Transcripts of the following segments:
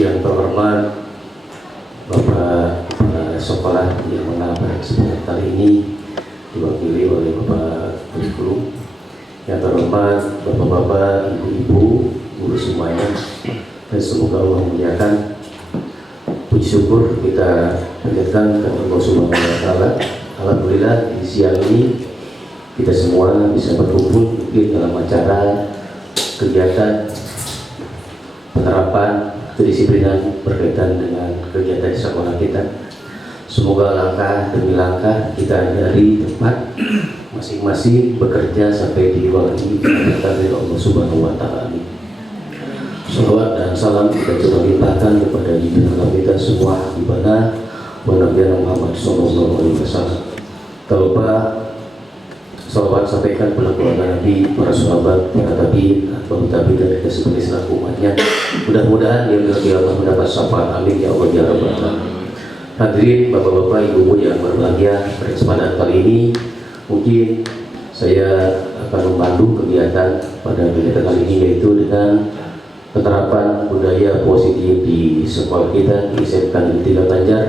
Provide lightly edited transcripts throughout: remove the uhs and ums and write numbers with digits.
Yang terhormat Bapak Kepala Sekolah yang mana pada kesempatan kali ini diwakili oleh Bapak Kurikulum. Yang terhormat Bapak-bapak, Ibu-ibu, guru semuanya, dan semoga Allah memuliakan. Puji syukur kita panjatkan kepada Allah Subhanahu wa Ta'ala. Alhamdulillah di siang ini kita semua bisa berkumpul mungkin dalam acara kegiatan penerapan kedisiplinan berkaitan dengan kegiatan di sekolah kita. Semoga langkah demi langkah kita dari tempat masing-masing bekerja sampai di luar ini dari Allah Subhanahu wa Ta'ala. Salawat dan salam kita coba limpahkan kepada junjungan kita semua di mana Nabi Muhammad SAW. Tak lupa salawat sampaikan kepada keluarga Nabi, para sahabat, para tabi'in, atba'ut tabi'in, dan kita sebagai selaku umatnya. Mudah-mudahan yang Allah mendapat syafaat. Amin ya Allah ya Rabbal Alamin. Hadirin bapak-bapak, ibu-ibu yang berbahagia, pada kesempatan kali ini mungkin saya akan memandu kegiatan pada kegiatan kali ini, yaitu dengan penerapan budaya positif di sekolah kita di SMK Negeri 3 Banjar.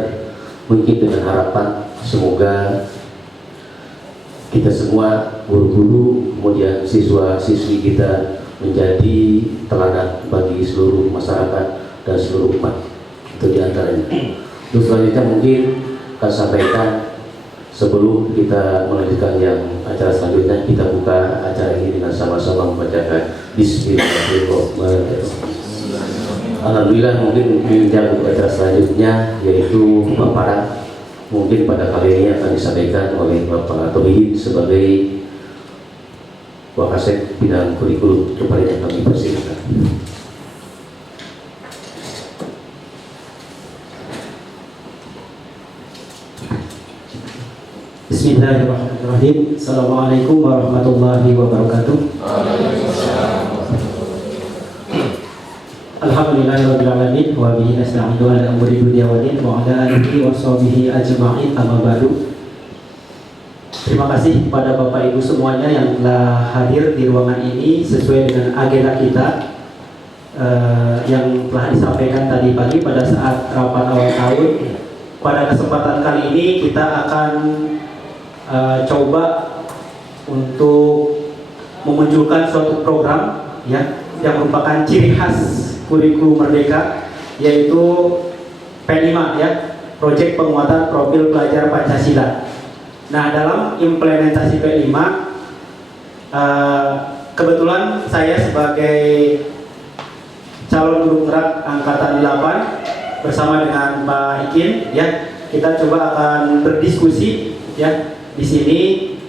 Mungkin dengan harapan semoga kita semua guru-guru, kemudian siswa-siswi kita menjadi teladan bagi seluruh masyarakat dan seluruh umat. Itu diantaranya. Terus selanjutnya mungkin akan sampaikan sebelum kita melanjutkan yang acara selanjutnya, kita buka acara ini dengan sama-sama membacakan Bismillahirrahmanirrahim. Alhamdulillah, mungkin untuk acara selanjutnya yaitu pemaparan. Mungkin pada kali ini akan disampaikan oleh Bapak Tobihin sebagai Wakasek bidang kurikulum. Kepada kami persilakan. Bismillahirrahmanirrahim. Assalamualaikum warahmatullahi wabarakatuh. Alhamdulillahirabbil alamin wa bihi nasta'inu ala umuri dunya wa din wa ala alihi wa sahbihi ajma'in, amma ba'du. Terima kasih kepada Bapak Ibu semuanya yang telah hadir di ruangan ini sesuai dengan agenda kita yang telah disampaikan tadi pagi pada saat rapat awal tahun. Pada kesempatan kali ini kita akan coba untuk memunculkan suatu program ya yang merupakan ciri khas kurikulum merdeka, yaitu P5 ya, proyek penguatan profil pelajar Pancasila. Nah, dalam implementasi P5 kebetulan saya sebagai calon guru gerak angkatan 8 bersama dengan Pak Ikin ya, kita coba akan berdiskusi ya di sini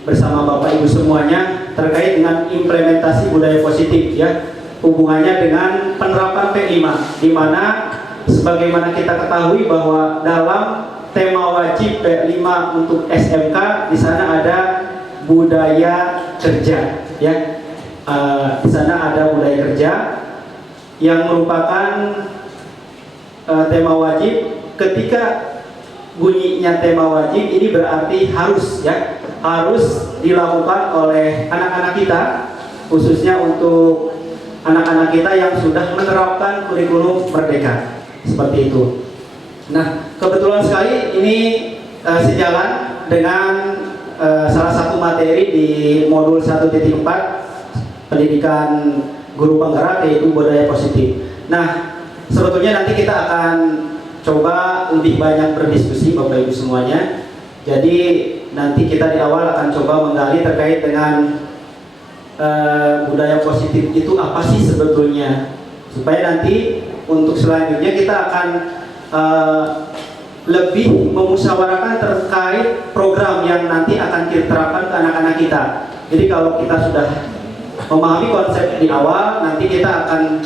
bersama Bapak Ibu semuanya terkait dengan implementasi budaya positif ya, hubungannya dengan penerapan P5, di mana sebagaimana kita ketahui bahwa dalam tema wajib P5 untuk SMK di sana ada budaya kerja ya, di sana ada budaya kerja yang merupakan tema wajib. Ketika bunyinya tema wajib ini berarti harus ya, harus dilakukan oleh anak-anak kita, khususnya untuk anak-anak kita yang sudah menerapkan kurikulum merdeka seperti itu. Nah, kebetulan sekali ini sejalan dengan salah satu materi di modul 1.4 pendidikan guru penggerak, yaitu budaya positif. Nah, sebetulnya nanti kita akan coba lebih banyak berdiskusi Bapak Ibu semuanya. Jadi nanti kita di awal akan coba menggali terkait dengan budaya positif itu apa sih sebetulnya, supaya nanti untuk selanjutnya kita akan lebih memusyawarahkan terkait program yang nanti akan kita terapkan ke anak-anak kita. Jadi kalau kita sudah memahami konsep di awal, nanti kita akan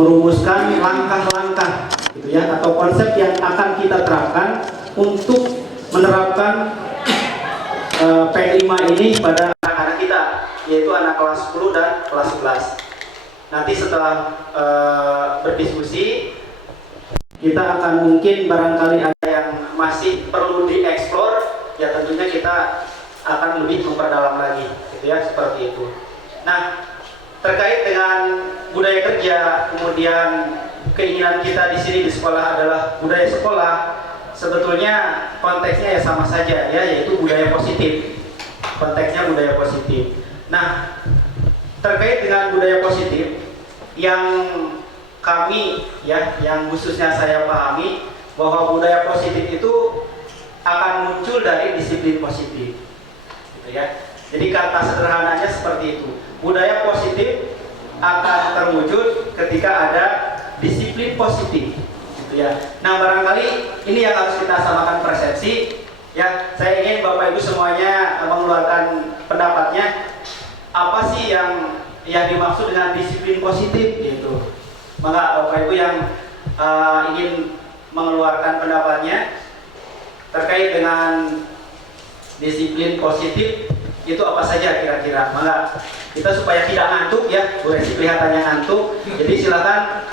merumuskan langkah-langkah gitu ya, atau konsep yang akan kita terapkan untuk menerapkan P5 ini pada anak-anak kita, yaitu anak kelas 10 dan kelas 11. Nanti setelah berdiskusi, kita akan mungkin barangkali ada yang masih perlu dieksplor, ya tentunya kita akan lebih memperdalam lagi, gitu ya, seperti itu. Nah, terkait dengan budaya kerja, kemudian keinginan kita di sini di sekolah adalah budaya sekolah, sebetulnya konteksnya ya sama saja ya, yaitu budaya positif. Konteksnya budaya positif. Nah, terkait dengan budaya positif yang kami ya, yang khususnya saya pahami bahwa budaya positif itu akan muncul dari disiplin positif, gitu ya. Jadi kata sederhananya seperti itu. Budaya positif akan terwujud ketika ada disiplin positif, gitu ya. Nah, barangkali ini yang harus kita samakan persepsi. Ya, saya ingin Bapak Ibu semuanya mengeluarkan pendapatnya. Apa sih yang dimaksud dengan disiplin positif gitu? Maka Bapak Ibu yang ingin mengeluarkan pendapatnya terkait dengan disiplin positif itu apa saja kira-kira? Maka kita supaya tidak ngantuk ya, Bu Resi kelihatannya ngantuk. Jadi silakan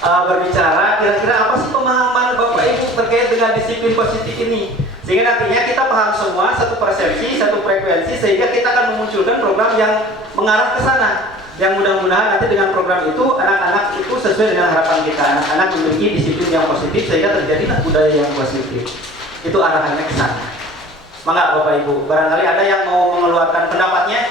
berbicara. Kira-kira apa sih pemahaman Bapak Ibu terkait dengan disiplin positif ini? Sehingga nantinya kita paham semua, satu persepsi, satu frekuensi, sehingga kita akan memunculkan program yang mengarah ke sana. Yang mudah-mudahan nanti dengan program itu anak-anak itu sesuai dengan harapan kita, anak-anak memiliki disiplin yang positif sehingga terjadilah budaya yang positif. Itu arahannya ke sana. Maka Bapak Ibu, barangkali ada yang mau mengeluarkan pendapatnya,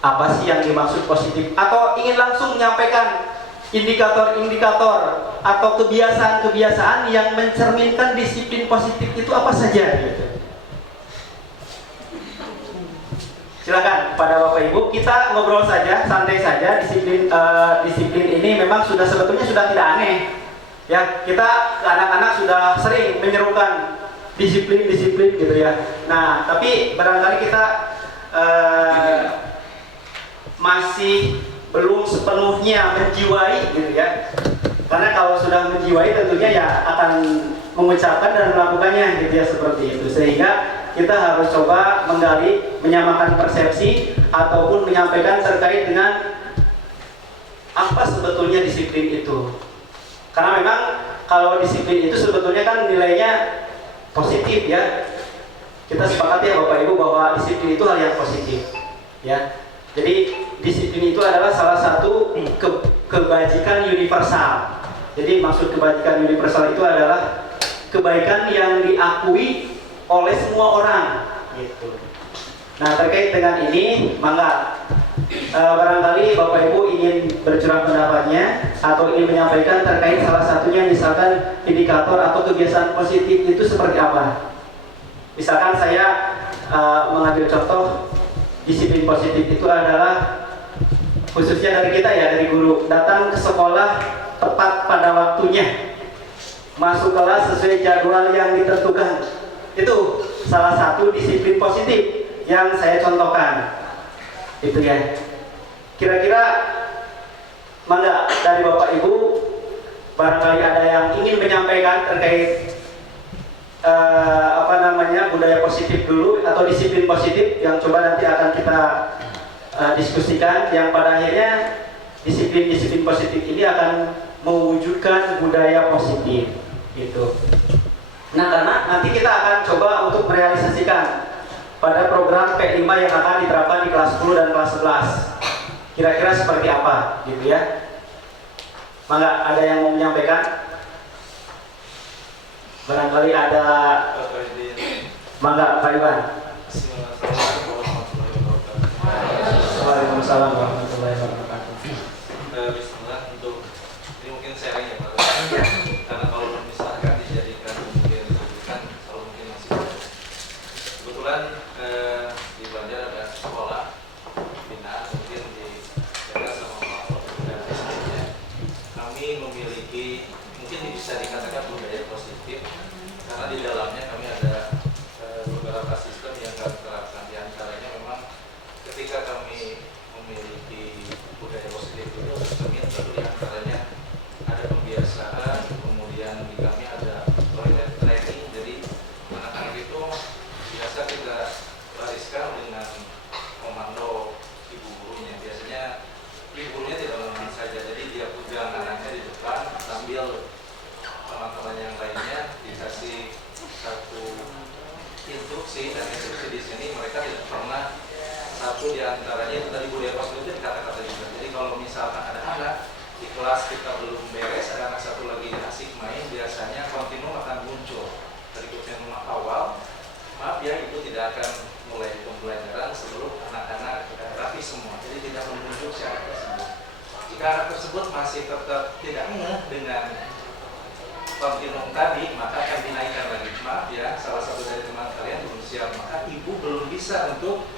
apa sih yang dimaksud positif, atau ingin langsung menyampaikan indikator-indikator atau kebiasaan-kebiasaan yang mencerminkan disiplin positif itu apa saja gitu. Silakan pada Bapak Ibu, kita ngobrol saja, santai saja. Disiplin ini memang sebetulnya sudah tidak aneh. Ya, kita anak-anak sudah sering menyerukan disiplin gitu ya. Nah, tapi barangkali kita masih belum sepenuhnya menjiwai gitu ya. Karena kalau sudah menjiwai tentunya ya akan mengucapkan dan melakukannya gitu ya, seperti itu. Sehingga kita harus coba menggali, menyamakan persepsi ataupun menyampaikan terkait dengan apa sebetulnya disiplin itu. Karena memang kalau disiplin itu sebetulnya kan nilainya positif ya. Kita sepakati ya Bapak Ibu bahwa disiplin itu hal yang positif ya. Jadi disiplin itu adalah salah satu kebajikan universal. Jadi maksud kebajikan universal itu adalah kebaikan yang diakui oleh semua orang gitu. Nah, terkait dengan ini, maka barangkali Bapak Ibu ingin bercurah pendapatnya atau ingin menyampaikan terkait salah satunya, misalkan indikator atau kebiasaan positif itu seperti apa. Misalkan saya mengambil contoh, disiplin positif itu adalah khususnya dari kita ya, dari guru, datang ke sekolah tepat pada waktunya, masuk kelas sesuai jadwal yang ditentukan. Itu salah satu disiplin positif yang saya contohkan. Itu ya. Kira-kira mangga dari Bapak Ibu barangkali ada yang ingin menyampaikan terkait budaya positif dulu atau disiplin positif yang coba nanti akan kita diskusikan, yang pada akhirnya disiplin positif ini akan mewujudkan budaya positif gitu. Nah, karena nanti kita akan coba untuk merealisasikan pada program P5 yang akan diterapkan di kelas 10 dan kelas 11. Kira-kira seperti apa gitu ya. Maka ada yang mau menyampaikan? Barangkali ada. Mangga, Pak Iwan. Waalaikumsalam warahmatullahi wabarakatuh. Bismillah, untuk ini mungkin sharing ya Pak. Karena kalau misalkan dijadikan kemudian disebutkan kalau mungkin masih baru. Kebetulan di Banjar ada sekolah binaan mungkin dijaga sama dan misalnya kami memiliki mungkin bisa dikatakan budaya positif karena di dalamnya kami ada beberapa sistem yang kami terapkan. Di antaranya memang ketika kami memiliki budaya positif itu sistemnya tentu di antaranya ada pembiasaan, kemudian di kami ada toilet training. Jadi anak-anak itu biasa kita bariskan dengan komando ibu gurunya. Biasanya ibu gurunya tidak lama saja, jadi dia pegang anaknya di depan sambil teman-teman yang lainnya dikasih satu instruksi, dan instruksi di sini mereka tidak pernah, satu di antaranya itu tadi budaya positif itu kata-kata juga. Jadi kalau misalkan ada anak di kelas kita belum beres, ada anak satu lagi asik main, biasanya kontinum akan muncul dari kontinum awal. Maaf ya, itu tidak akan mulai pembelajaran seluruh anak-anak rapi semua, jadi tidak menunjuk si anak tersebut. Jika anak tersebut masih tetap tidak ngeh dengan kontinum tadi, maka akan dinaikkan lagi. Maaf ya, salah satu dari teman kalian belum siap, maka ibu belum bisa untuk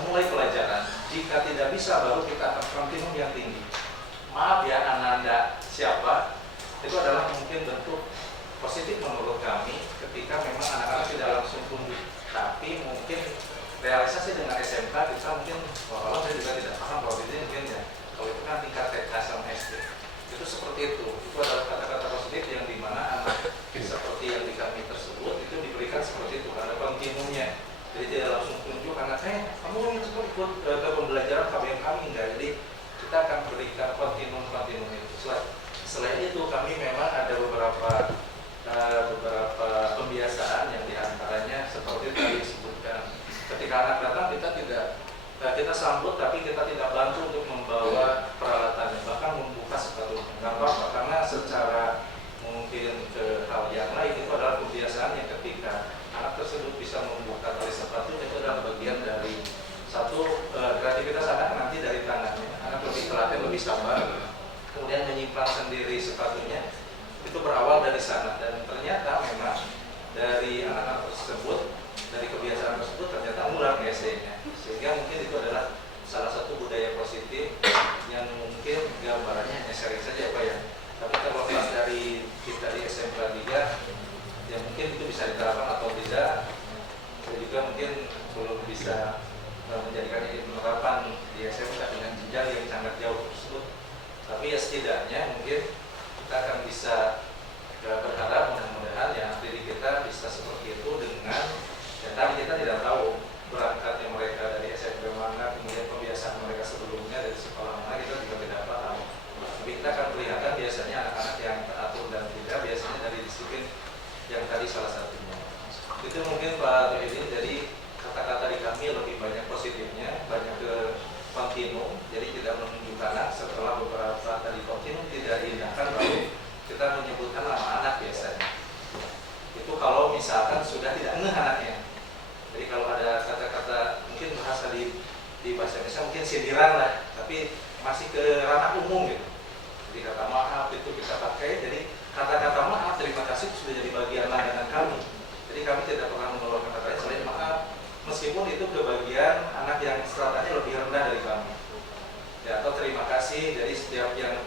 memulai pelajaran. Jika tidak bisa, baru kita akan kontinum yang tinggi. Maaf ya, Anda siapa? Itu adalah mungkin bentuk positif menurut kami ketika memang anak-anak tidak langsung tunjuk. Tapi mungkin realisasi dengan SMK kita mungkin, walau saya juga tidak paham kalau ini mungkin ya, kalau itu kan tingkat TK sama SD. Itu seperti itu. Itu adalah kata-kata positif yang dimana anak seperti yang di kami tersebut itu diberikan seperti itu, ada kontinumnya. Jadi tidak langsung tunjuk anaknya, kamu ingin ikut ke pembelajaran KBM kami enggak? Jadi kita akan berikan kontinum itu. Selain itu kami memang ada beberapa pembiasaan yang diantaranya seperti tadi disebutkan. Ketika anak datang kita sambut, tapi kita tidak bantu untuk membawa peralatannya, bahkan membuka sepatunya. Nggak apa-apa, karena secara mungkin ke hal yang lain itu adalah kebiasaan yang ketika anak tersebut bisa membuka tali sepatu, itu adalah bagian dari satu kreativitas anak nanti dari tangannya. Anak lebih terlatih, lebih sabar, kemudian menyimpan sendiri sepatunya. Itu berawal dari sana, dan ternyata memang dari anak-anak tersebut, dari kebiasaan tersebut ternyata mulai ke SD-nya. Sehingga mungkin itu adalah salah satu budaya positif yang mungkin gambarannya hanya sharing saja Pak ya. Tapi terlepas dari kita di SMK 3, ya mungkin itu bisa diterapkan atau tidak. Saya juga mungkin belum bisa menjadikan ini penerapan di SMK dengan jenjang yang sangat jauh tersebut. Tapi ya setidaknya mungkin kita akan bisa berharap mudah-mudahan ya diri kita bisa seperti itu dengan ya tadi kita tidak tahu berangkatnya mereka dari SMP mana, kemudian kebiasaan mereka sebelumnya dari sekolah mana, kita juga tidak paham. Tapi kita akan kelihatan biasanya anak-anak yang teratur dan tidak, biasanya dari disiplin yang tadi salah satunya. Itu mungkin Pak Tuhidin, jadi kata-kata di kami lebih banyak positifnya, banyak ke kontinum, jadi tidak menunjukkan anak. Setelah beberapa tadi kontinum tidak diindahkan, baru kita menyebutkan nama anak biasanya. Itu kalau misalkan sudah tidak ngeh anaknya. Jadi kalau ada kata-kata mungkin bahasa di bahasa Indonesia mungkin sindiran lah, tapi masih ke ranah umum gitu. Jadi kata maaf itu kita pakai. Jadi kata-kata maaf, terima kasih sudah jadi bagian langganan kami. Jadi kami tidak pernah mengeluarkan kata lain selain maaf, meskipun itu ke bagian anak yang stratanya lebih rendah dari kami. Ya, atau terima kasih. Jadi setiap yang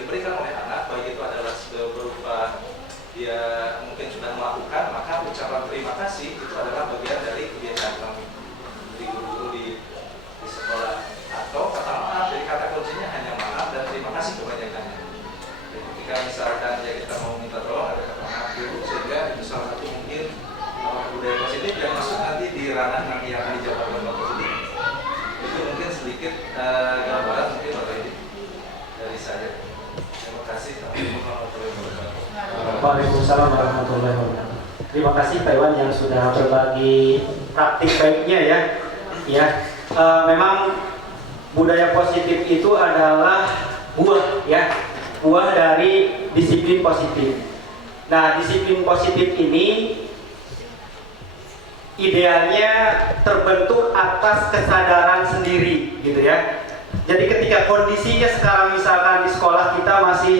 diberikan oleh anak, baik itu adalah berupa dia mungkin sudah melakukan, maka ucapan terima kasih itu adalah bagian dari kebiasaan kami di guru-guru di sekolah. Atau kata maaf, jadi kata kuncinya hanya maaf dan terima kasih kebanyakannya. Jadi ketika misalkan ya kita mau minta tolong, ada kata maaf dulu, sehingga itu salah satu mungkin budaya positif yang masuk nanti di ranah yang dijabarkan Bapak positif. Itu mungkin sedikit gambaran mungkin Bapak ini dari saya. Terima kasih. Assalamualaikum warahmatullahi wabarakatuh. Waalaikumsalam warahmatullahi wabarakatuh. Terima kasih Pak Iwan yang sudah berbagi praktik baiknya ya. Ya, memang budaya positif itu adalah buah ya, buah dari disiplin positif. Nah, disiplin positif ini idealnya terbentuk atas kesadaran sendiri gitu ya. Jadi ketika kondisinya sekarang misalkan di sekolah kita masih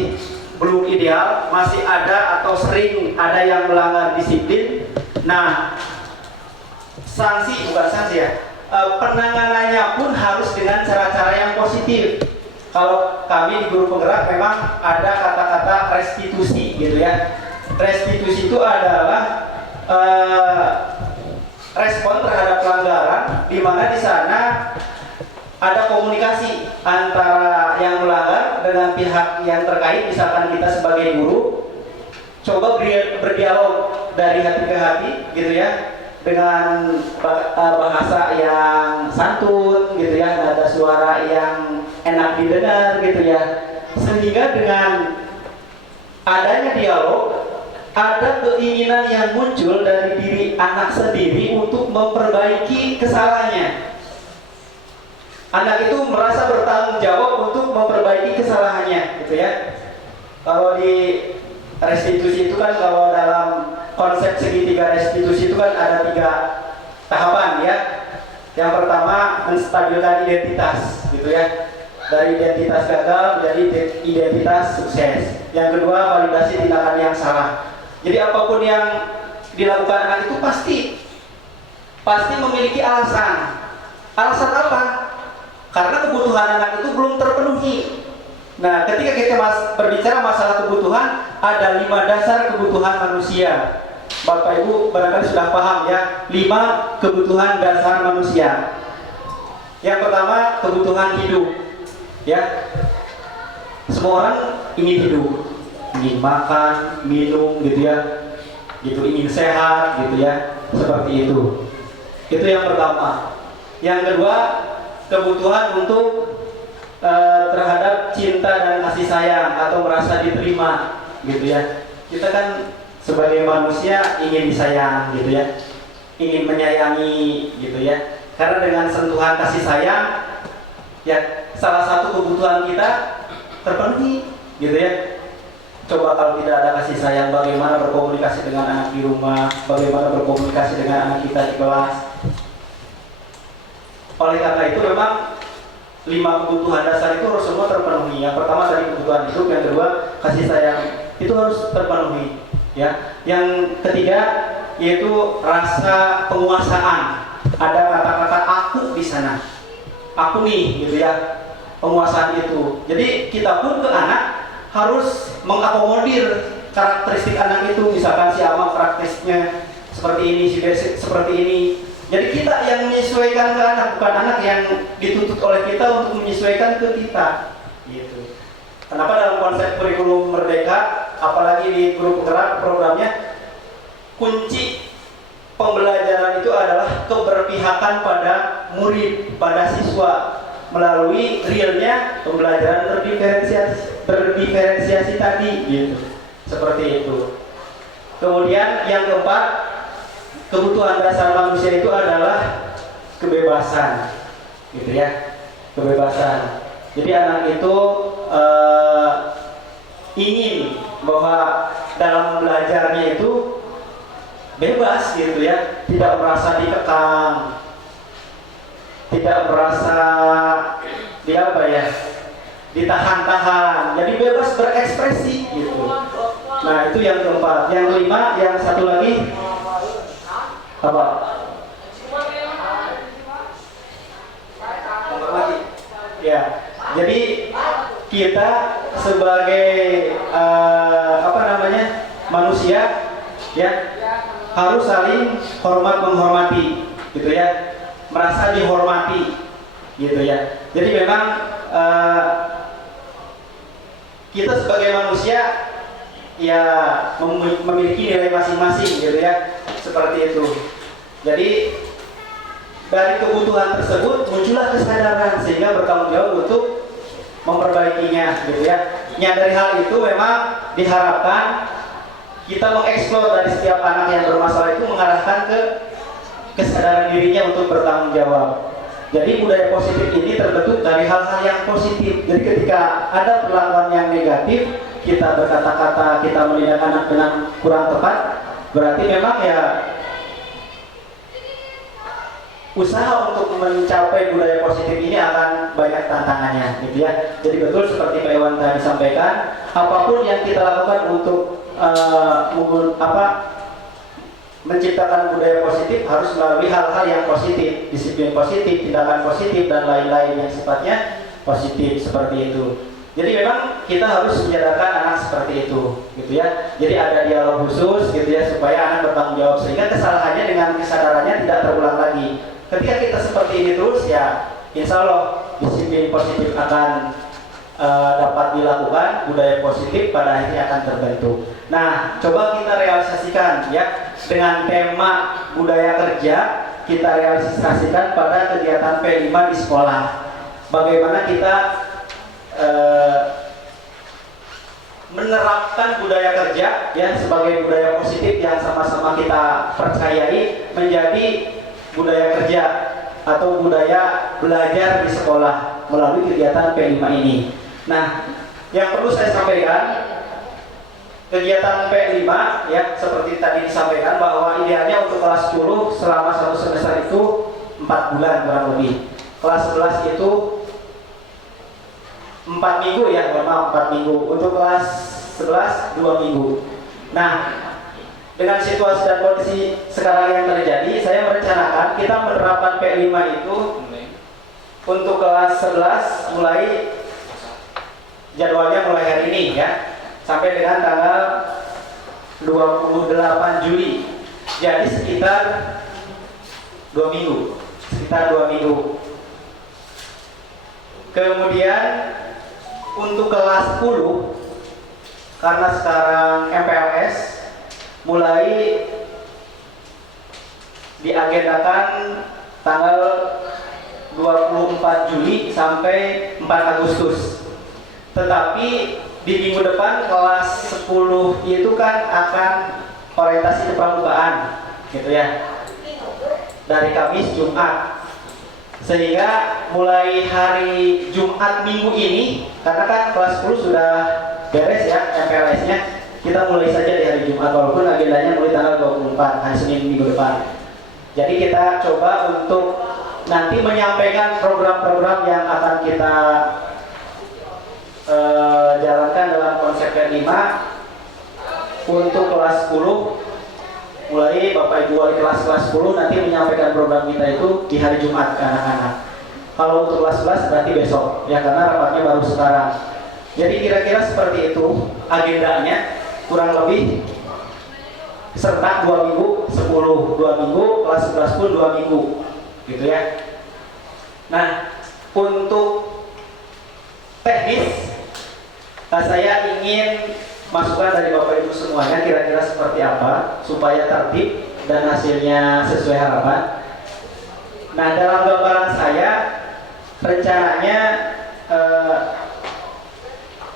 belum ideal, masih ada atau sering ada yang melanggar disiplin, nah penanganannya pun harus dengan cara-cara yang positif. Kalau kami di guru penggerak memang ada kata-kata restitusi gitu ya. Restitusi itu adalah respon terhadap pelanggaran, di mana di sana ada komunikasi antara yang melanggar dengan pihak yang terkait. Misalkan kita sebagai guru coba berdialog dari hati ke hati gitu ya, dengan bahasa yang santun gitu ya, nada suara yang enak didengar gitu ya, sehingga dengan adanya dialog ada keinginan yang muncul dari diri anak sendiri untuk memperbaiki kesalahannya. anak itu merasa bertanggung jawab untuk memperbaiki kesalahannya, gitu ya. Kalau di restitusi itu kan, kalau dalam konsep segitiga restitusi itu kan ada 3 tahapan ya. Yang pertama menstabilkan identitas, gitu ya. Dari identitas gagal menjadi identitas sukses. Yang kedua validasi tindakan yang salah. Jadi apapun yang dilakukan anak itu pasti memiliki alasan. Alasan apa? Karena kebutuhan anak itu belum terpenuhi. Nah, ketika kita berbicara masalah kebutuhan, ada 5 dasar kebutuhan manusia. Bapak Ibu barangkali sudah paham ya, 5 kebutuhan dasar manusia. Yang pertama kebutuhan hidup, ya. Semua orang ingin hidup, ingin makan, minum, gitu ya, gitu, ingin sehat, gitu ya, seperti itu. Itu yang pertama. Yang kedua kebutuhan untuk terhadap cinta dan kasih sayang atau merasa diterima, gitu ya. Kita kan sebagai manusia ingin disayang, gitu ya, ingin menyayangi, gitu ya. Karena dengan sentuhan kasih sayang, ya salah satu kebutuhan kita terpenuhi, gitu ya. Coba kalau tidak ada kasih sayang, bagaimana berkomunikasi dengan anak di rumah, bagaimana berkomunikasi dengan anak kita di kelas. Oleh karena itu memang 5 kebutuhan dasar itu harus semua terpenuhi. Yang pertama tadi kebutuhan hidup, yang kedua kasih sayang, itu harus terpenuhi. Ya, yang ketiga yaitu rasa penguasaan. Ada kata-kata aku di sana, aku nih, gitu ya, penguasaan itu. Jadi kita pun ke anak harus mengakomodir karakteristik anak itu. Misalkan si Ama praktisnya seperti ini, si Basic seperti ini. Jadi kita yang menyesuaikan ke anak, bukan anak yang dituntut oleh kita untuk menyesuaikan ke kita, gitu. Kenapa dalam konsep kurikulum merdeka, apalagi di guru penggerak programnya, kunci pembelajaran itu adalah keberpihakan pada murid, pada siswa, melalui realnya pembelajaran terdiferensiasi tadi, gitu. Seperti itu. Kemudian yang keempat, kebutuhan dasar manusia itu adalah kebebasan, gitu ya, kebebasan. Jadi anak itu ingin bahwa dalam belajarnya itu bebas, gitu ya, tidak merasa dikekang, tidak merasa ditahan-tahan, jadi bebas berekspresi, gitu. Nah itu yang keempat. Yang kelima, yang satu lagi apa? Menghormati. Ya, jadi kita sebagai manusia, ya, harus saling hormat menghormati, gitu ya, merasa dihormati, gitu ya. Jadi memang kita sebagai manusia ya memiliki nilai masing-masing, gitu ya, seperti itu. Jadi dari kebutuhan tersebut muncullah kesadaran sehingga bertanggung jawab untuk memperbaikinya, gitu ya. Dari hal itu memang diharapkan kita mengeksplor dari setiap anak yang bermasalah itu, mengarahkan ke kesadaran dirinya untuk bertanggung jawab. Jadi budaya positif ini terbentuk dari hal-hal yang positif. Jadi ketika ada perlakuan yang negatif, kita berkata-kata, kita menindak anak dengan kurang tepat, berarti memang ya usaha untuk mencapai budaya positif ini akan banyak tantangannya, gitu ya. Jadi betul seperti Pak Iwan tadi sampaikan, apapun yang kita lakukan untuk menciptakan budaya positif harus melalui hal-hal yang positif, disiplin positif, tindakan positif, dan lain-lain yang sifatnya positif, seperti itu. Jadi memang kita harus menjadikan anak seperti itu, gitu ya. Jadi ada dialog khusus, gitu ya, supaya anak bertanggung jawab sehingga kesalahannya dengan kesadarannya tidak terulang lagi. Ketika kita seperti ini terus, ya insya Allah disiplin positif akan dapat dilakukan, budaya positif pada akhirnya akan terbentuk. Nah, coba kita realisasikan ya dengan tema budaya kerja, kita realisasikan pada kegiatan P5 di sekolah. Bagaimana kita menerapkan budaya kerja ya sebagai budaya positif yang sama-sama kita percayai menjadi budaya kerja atau budaya belajar di sekolah melalui kegiatan P5 ini. Nah, yang perlu saya sampaikan, kegiatan P5 ya seperti tadi disampaikan bahwa idealnya untuk kelas 10 selama satu semester itu 4 bulan kurang lebih. Kelas 11 itu 4 minggu ya, mohon maaf 4 minggu. Untuk kelas 11 2 minggu. Nah, dengan situasi dan kondisi sekarang yang terjadi, saya merencanakan kita menerapkan P5 itu untuk kelas 11 mulai jadwalnya mulai hari ini ya, sampai dengan tanggal 28 Juli. Jadi sekitar 2 minggu. Sekitar 2 minggu. Kemudian untuk kelas 10 karena sekarang MPLS mulai diagendakan tanggal 24 Juli sampai 4 Agustus. Tetapi di minggu depan kelas 10 itu kan akan orientasi kepramukaan gitu ya, dari Kamis Jumat, sehingga mulai hari Jumat minggu ini, karena kan kelas 10 sudah beres ya MPLS nya, kita mulai saja di hari Jumat walaupun agendanya mulai tanggal 24 hari Senin minggu depan. Jadi kita coba untuk nanti menyampaikan program-program yang akan kita jalankan dalam konsep P5 untuk kelas 10. Mulai Bapak Ibu wali kelas 10 nanti menyampaikan program kita itu di hari Jumat ke anak-anak. Kalau untuk kelas 11 berarti besok ya, karena rapatnya baru sekarang. Jadi kira-kira seperti itu agendanya, kurang lebih serta 2 minggu, 10 2 minggu, kelas 11 pun 2 minggu gitu ya. Nah, untuk teknis saya ingin masukan dari Bapak Ibu semuanya kira-kira seperti apa supaya tertib dan hasilnya sesuai harapan. Nah, dalam gambaran saya rencananya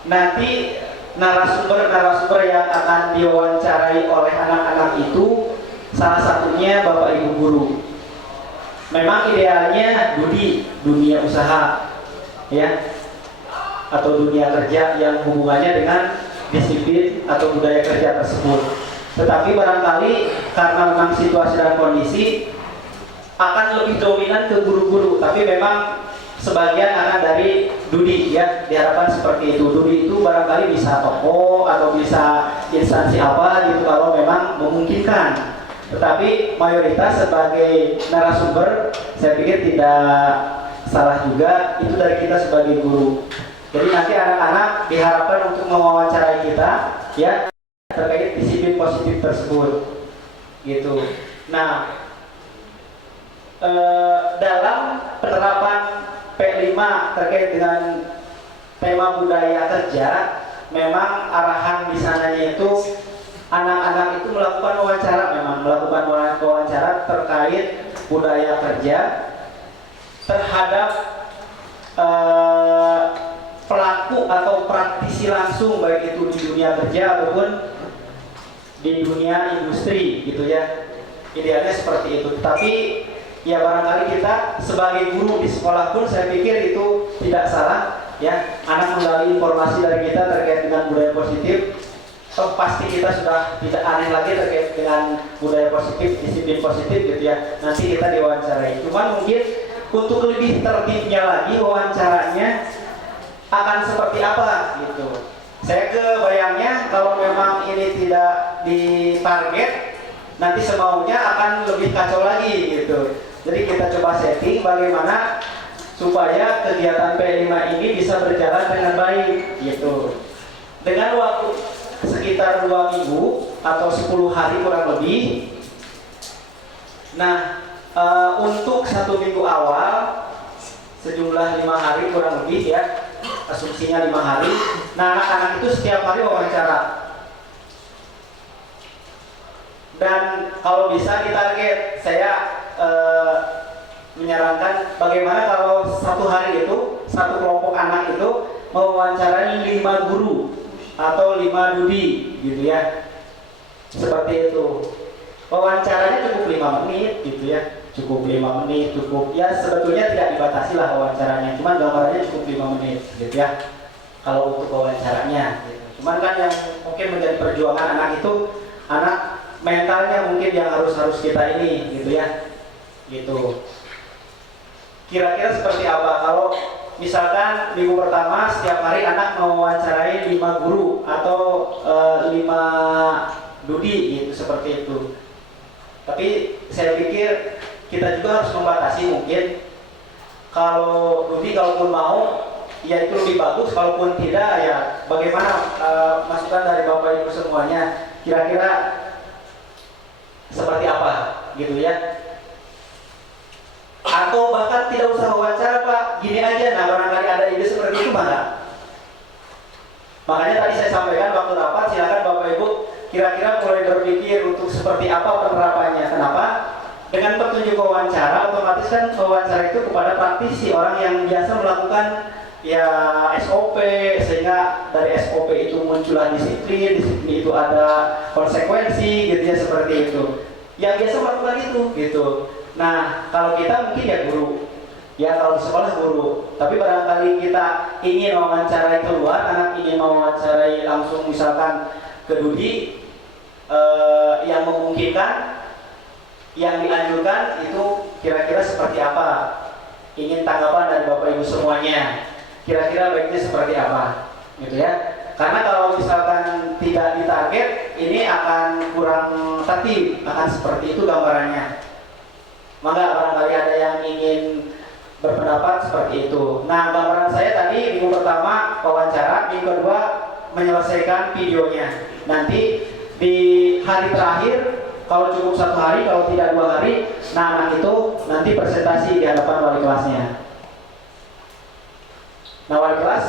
nanti narasumber yang akan diwawancarai oleh anak-anak itu salah satunya Bapak Ibu guru. Memang idealnya dunia usaha ya, atau dunia kerja yang hubungannya dengan disiplin atau budaya kerja tersebut. Tetapi barangkali karena memang situasi dan kondisi akan lebih dominan ke guru-guru, tapi memang sebagian anak dari Dudi ya, diharapkan seperti itu. Dudi itu barangkali bisa toko atau bisa instansi apa gitu kalau memang memungkinkan. Tetapi mayoritas sebagai narasumber saya pikir tidak salah juga itu dari kita sebagai guru. Jadi nanti anak-anak diharapkan untuk mewawancarai kita ya terkait disiplin positif tersebut gitu. Nah, dalam penerapan P5 terkait dengan tema budaya kerja, memang arahan di sananya itu anak-anak itu melakukan wawancara terkait budaya kerja terhadap pelaku atau praktisi langsung, baik itu di dunia kerja ataupun di dunia industri gitu ya. Idealnya seperti itu. Tapi ya barangkali kita sebagai guru di sekolah pun saya pikir itu tidak salah ya, anak menggali informasi dari kita terkait dengan budaya positif. Pasti kita sudah tidak aneh lagi terkait dengan budaya positif, disiplin positif gitu ya. Nanti kita diwawancarai. Cuman mungkin untuk lebih tertibnya lagi wawancaranya akan seperti apa gitu. Saya kebayangnya kalau memang ini tidak ditarget, nanti semaunya akan lebih kacau lagi gitu. Jadi kita coba setting bagaimana supaya kegiatan P5 ini bisa berjalan dengan baik gitu. Dengan waktu sekitar 2 minggu atau 10 hari kurang lebih. Nah, untuk 1 minggu awal sejumlah 5 hari kurang lebih ya, asumsinya 5 hari. Nah, anak-anak itu setiap hari wawancara. Dan kalau bisa ditarget, saya menyarankan bagaimana kalau 1 hari itu, 1 kelompok anak itu mewawancarai 5 guru atau 5 dudi gitu ya. Seperti itu. Wawancaranya cukup 5 menit gitu ya. cukup 5 menit, cukup ya sebetulnya tidak dibatasi lah wawancaranya, cuman gambarannya cukup 5 menit gitu ya kalau untuk wawancaranya gitu. Cuman kan yang mungkin menjadi perjuangan anak itu, anak mentalnya mungkin yang harus kita ini gitu ya gitu. Kira-kira seperti apa kalau misalkan minggu pertama setiap hari anak mewawancarai 5 guru atau 5 dudi gitu, seperti itu. Tapi saya pikir kita juga harus membatasi, mungkin kalau dudi kalaupun mau ya itu lebih bagus, kalaupun tidak ya bagaimana masukan dari Bapak Ibu semuanya, kira-kira seperti apa gitu ya. Atau bahkan tidak usah wawancara Pak, gini aja, nah barangkali ada ide seperti itu mana? Makanya tadi saya sampaikan waktu rapat, silakan Bapak Ibu kira-kira mulai berpikir untuk seperti apa penerapannya. Kenapa? Dengan petunjuk wawancara, otomatis kan wawancara itu kepada praktisi, orang yang biasa melakukan ya SOP, sehingga dari SOP itu muncullah disiplin itu ada konsekuensi gitu ya, seperti itu. Yang biasa melakukan itu gitu. Nah, kalau kita mungkin ya guru, ya kalau di sekolah guru, tapi barangkali kita ingin mewawancarai keluar, anak ingin mewawancarai langsung misalkan ke dudi, yang memungkinkan, yang dianjurkan itu kira-kira seperti apa? Ingin tanggapan dari Bapak Ibu semuanya, kira-kira baiknya seperti apa? Gitu ya. Karena kalau misalkan tidak ditarget, ini akan kurang tertib, akan seperti itu gambarannya. Maka barangkali ada yang ingin berpendapat seperti itu. Nah, gambaran saya tadi minggu pertama wawancara, minggu kedua menyelesaikan videonya. Nanti di hari terakhir, kalau cukup 1 hari, kalau tidak 2 hari, nah anak itu nanti presentasi di hadapan wali kelasnya. Nah, wali kelas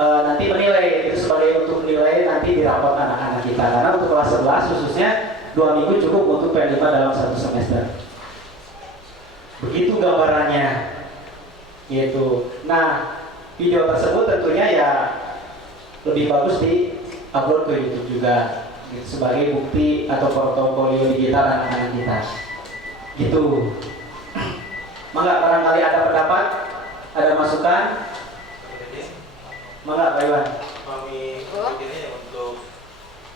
nanti menilai, itu sebagai untuk menilai nanti di rapat anak-anak kita. Karena untuk kelas 11 khususnya 2 minggu cukup untuk P5 dalam 1 semester. Begitu gambarannya gitu. Nah, video tersebut tentunya ya lebih bagus di upload ke YouTube juga gitu, sebagai bukti atau portofolio digital anak-anak kita gitu. Mangga barangkali ada pendapat, ada masukan, mangga Pak Iwan. Kami begini untuk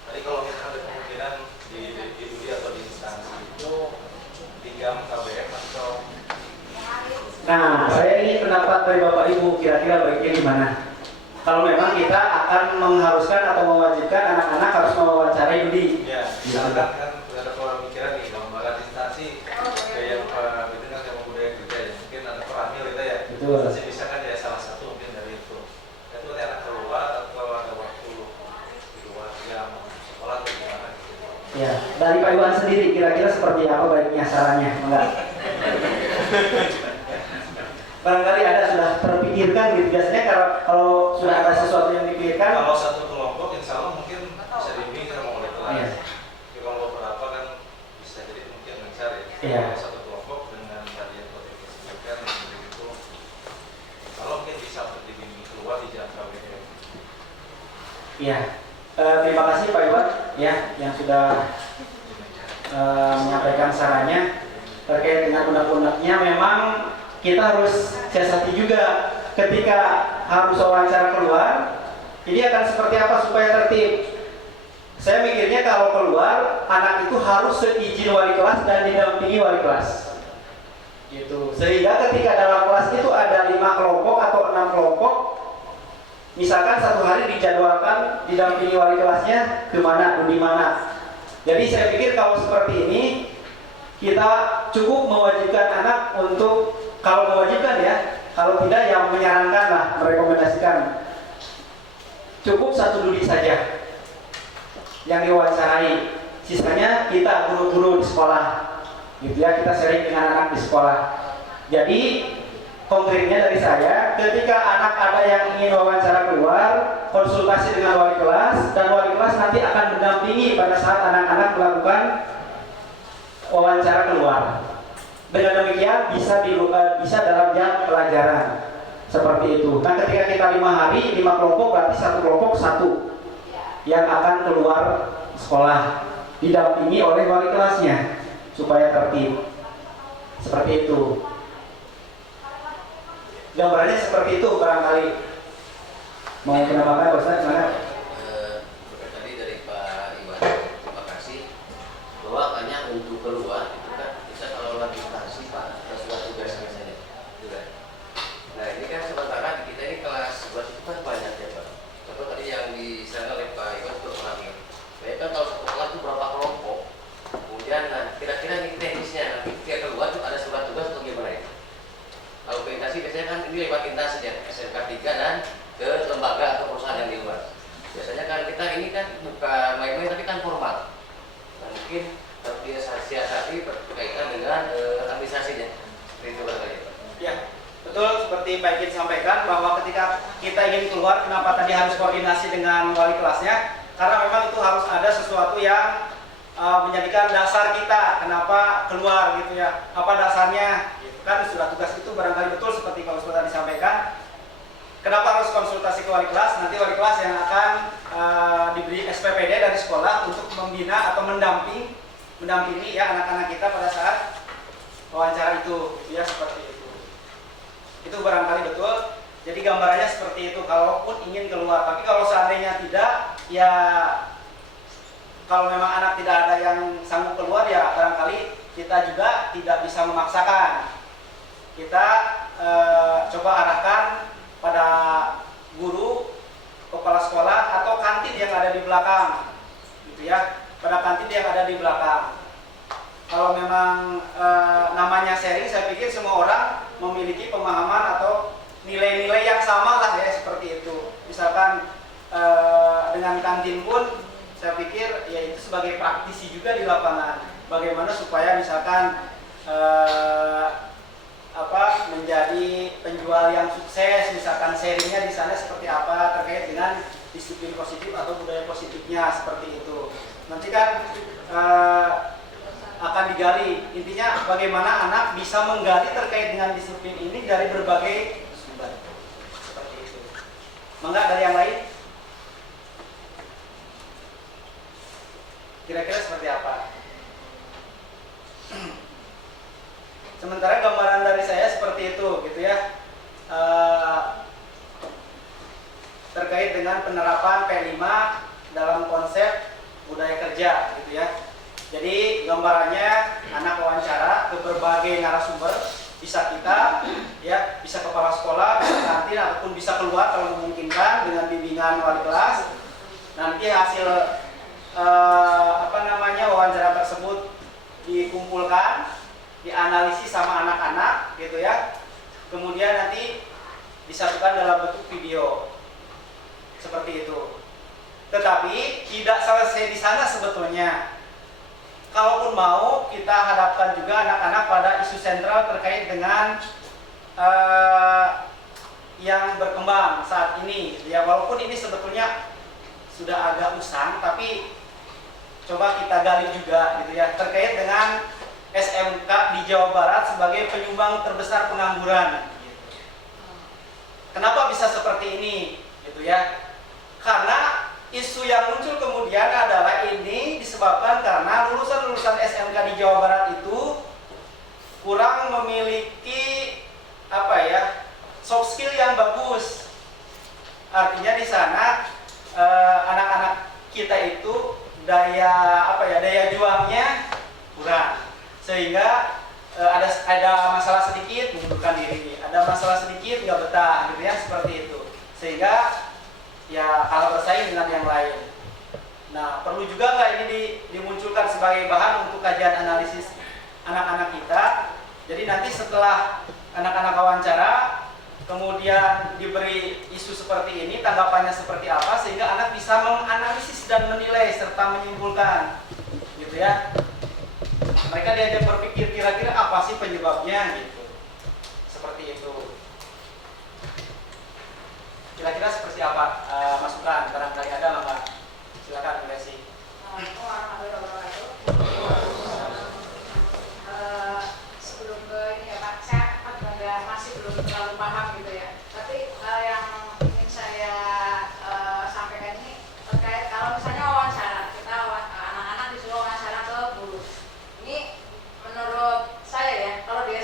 tadi kalau kita ada kemungkinan di dudi atau di instansi itu 3 KBM atau. Nah, saya ingin pendapat dari Bapak Ibu, kira-kira baiknya gimana? Kalau memang kita akan mengharuskan atau mewajibkan anak-anak harus mewawancarai dudi. Ya, misalkan kan ada pemikiran nih, lembaga instansi kayak itu kan yang budaya kerja ya, mungkin ada peramil itu ya. Betul. Instansi bisa kan ya salah satu mungkin dari itu. Itu nanti anak keluar atau ada waktu di luar jam sekolah atau gimana gitu. Ya, dari Pak Iwan sendiri kira-kira seperti apa baiknya sarannya? Enggak. Barangkali ada sudah terpikirkan gitu. Biasanya kalau sudah ada sesuatu yang dipikirkan, kalau satu kelompok insya Allah mungkin bisa dibimbing sama oleh kelas. Iya. Tapi kalau beberapa kan bisa jadi mungkin mencari. Iya. Kalau satu kelompok dengan tadi yang tadi disebutkan begitu, kalau mungkin bisa untuk dibimbing keluar di jam KBM. Iya. Terima kasih Pak Iwan ya yang sudah menyampaikan sarannya terkait dengan undang-undangnya. Memang kita harus siasati juga ketika harus wawancara keluar, ini akan seperti apa supaya tertib. Saya mikirnya kalau keluar, anak itu harus seizin wali kelas dan didampingi wali kelas gitu. Sehingga ketika dalam kelas itu ada 5 kelompok atau 6 kelompok, misalkan 1 hari dijadwalkan didampingi wali kelasnya kemana, di mana. Jadi saya pikir kalau seperti ini, kita cukup mewajibkan anak untuk, kalau mewajibkan ya, kalau tidak yang menyarankan lah, merekomendasikan cukup 1 dudi saja yang diwawancarai, sisanya kita guru-guru di sekolah gitu ya, kita sharing dengan anak di sekolah. Jadi konkretnya dari saya, ketika anak ada yang ingin wawancara keluar, konsultasi dengan wali kelas, dan wali kelas nanti akan mendampingi pada saat anak-anak melakukan wawancara keluar. Dengan demikian bisa dalam jam pelajaran seperti itu. Nah, ketika kita 5 hari, 5 kelompok, berarti 1 kelompok 1 yang akan keluar sekolah, didampingi oleh wali kelasnya supaya tertib. Seperti itu. Gambarannya seperti itu barangkali. Mau menambahkan Pak Ustaz? Mana? Tadi dari Pak Iwan, terima kasih. Bahwa hanya untuk keluar itu kan kita kalau lagi stasi Pak, ada surat tugas misalnya. Gitu kan. Nah ini kan sementara kita ini kelas 11 itu kan banyak ya Pak. Contoh tadi yang disarankan oleh Pak Iwan untuk ulangi. Baik kan kalau satu kelas itu berapa kelompok. Kemudian nah, kira-kira ini teknisnya nanti ketika keluar itu ada surat tugas atau gimana ya? Kalau ke intasi biasanya kan ini lewat intasi ya, SMK 3 dan ke lembaga atau perusahaan yang di luar. Biasanya kan kita ini kan bukan main-main tapi kan formal. Nah, mungkin harus disiasati berkaitan dengan administrasinya. Seperti itu barangkali. Ya, betul seperti Pak Ikin sampaikan bahwa ketika kita ingin keluar, kenapa tadi harus koordinasi dengan wali kelasnya? Karena memang itu harus ada sesuatu yang menjadikan dasar kita kenapa keluar gitu ya. Apa dasarnya? Kan surat tugas itu barangkali betul seperti Pak Ustaz tadi sampaikan. Kenapa harus konsultasi ke wali kelas? Nanti wali kelas yang akan diberi SPPD dari sekolah untuk membina atau mendampingi ya anak-anak kita pada saat wawancara itu, ya seperti itu. Itu barangkali betul. Jadi gambarannya seperti itu. Kalaupun ingin keluar, tapi kalau seandainya tidak, ya kalau memang anak tidak ada yang sanggup keluar, ya barangkali kita juga tidak bisa memaksakan. Kita coba arahkan pada guru, kepala sekolah atau kantin yang ada di belakang, gitu ya. Pada kantin yang ada di belakang. Kalau memang namanya sharing, saya pikir semua orang memiliki pemahaman atau nilai-nilai yang sama lah ya seperti itu. Misalkan dengan kantin pun, saya pikir ya itu sebagai praktisi juga di lapangan. Bagaimana supaya misalkan menjadi penjual yang sukses, misalkan sharingnya di sana seperti apa terkait dengan disiplin positif atau budaya positifnya seperti itu. Nanti kan akan digali. Intinya bagaimana anak bisa menggali terkait dengan disiplin ini dari berbagai sumber. Seperti itu. Mangga dari yang lain? Kira-kira seperti apa? Sementara gambaran dari saya seperti itu, gitu ya. Terkait dengan penerapan P5 dalam konsep budaya kerja, gitu ya. Jadi gambarannya anak wawancara ke berbagai narasumber, bisa kita, ya, bisa kepala sekolah, bisa kantin ataupun bisa keluar kalau memungkinkan dengan bimbingan wali kelas. Nanti hasil wawancara tersebut dikumpulkan, dianalisis sama anak-anak, gitu ya. Kemudian nanti disatukan dalam bentuk video, seperti itu. Tetapi tidak selesai di sana sebetulnya. Kalaupun mau, kita hadapkan juga anak-anak pada isu sentral terkait dengan yang berkembang saat ini. Ya, walaupun ini sebetulnya sudah agak usang, tapi coba kita gali juga, gitu ya, terkait dengan SMK di Jawa Barat sebagai penyumbang terbesar pengangguran. Kenapa bisa seperti ini, gitu ya? Karena isu yang muncul kemudian adalah ini disebabkan karena lulusan-lulusan SMK di Jawa Barat itu kurang memiliki soft skill yang bagus. Artinya di sana anak-anak kita itu daya juangnya kurang, sehingga ada masalah sedikit mundurkan diri, ada masalah sedikit nggak betah, gitu ya, seperti itu, sehingga ya kalah bersaing dengan yang lain. Nah, perlu juga nggak ini dimunculkan sebagai bahan untuk kajian analisis anak-anak kita. Jadi nanti setelah anak-anak wawancara, kemudian diberi isu seperti ini, tanggapannya seperti apa, sehingga anak bisa menganalisis dan menilai serta menyimpulkan, gitu ya. Mereka diajak berpikir kira-kira apa sih penyebabnya, gitu. Seperti itu. Kira-kira seperti apa masukan? Barangkali ada nggak? Silakan, Bu Desi. Assalamualaikum warahmatullahi wabarakatuh. Sebelum ke ini ya Pak, saya agak masih belum terlalu paham gitu ya. Tapi yang ingin saya sampaikan ini terkait kalau misalnya wawancara, kita anak-anak disuruh wawancara ke guru. Ini menurut saya ya, kalau di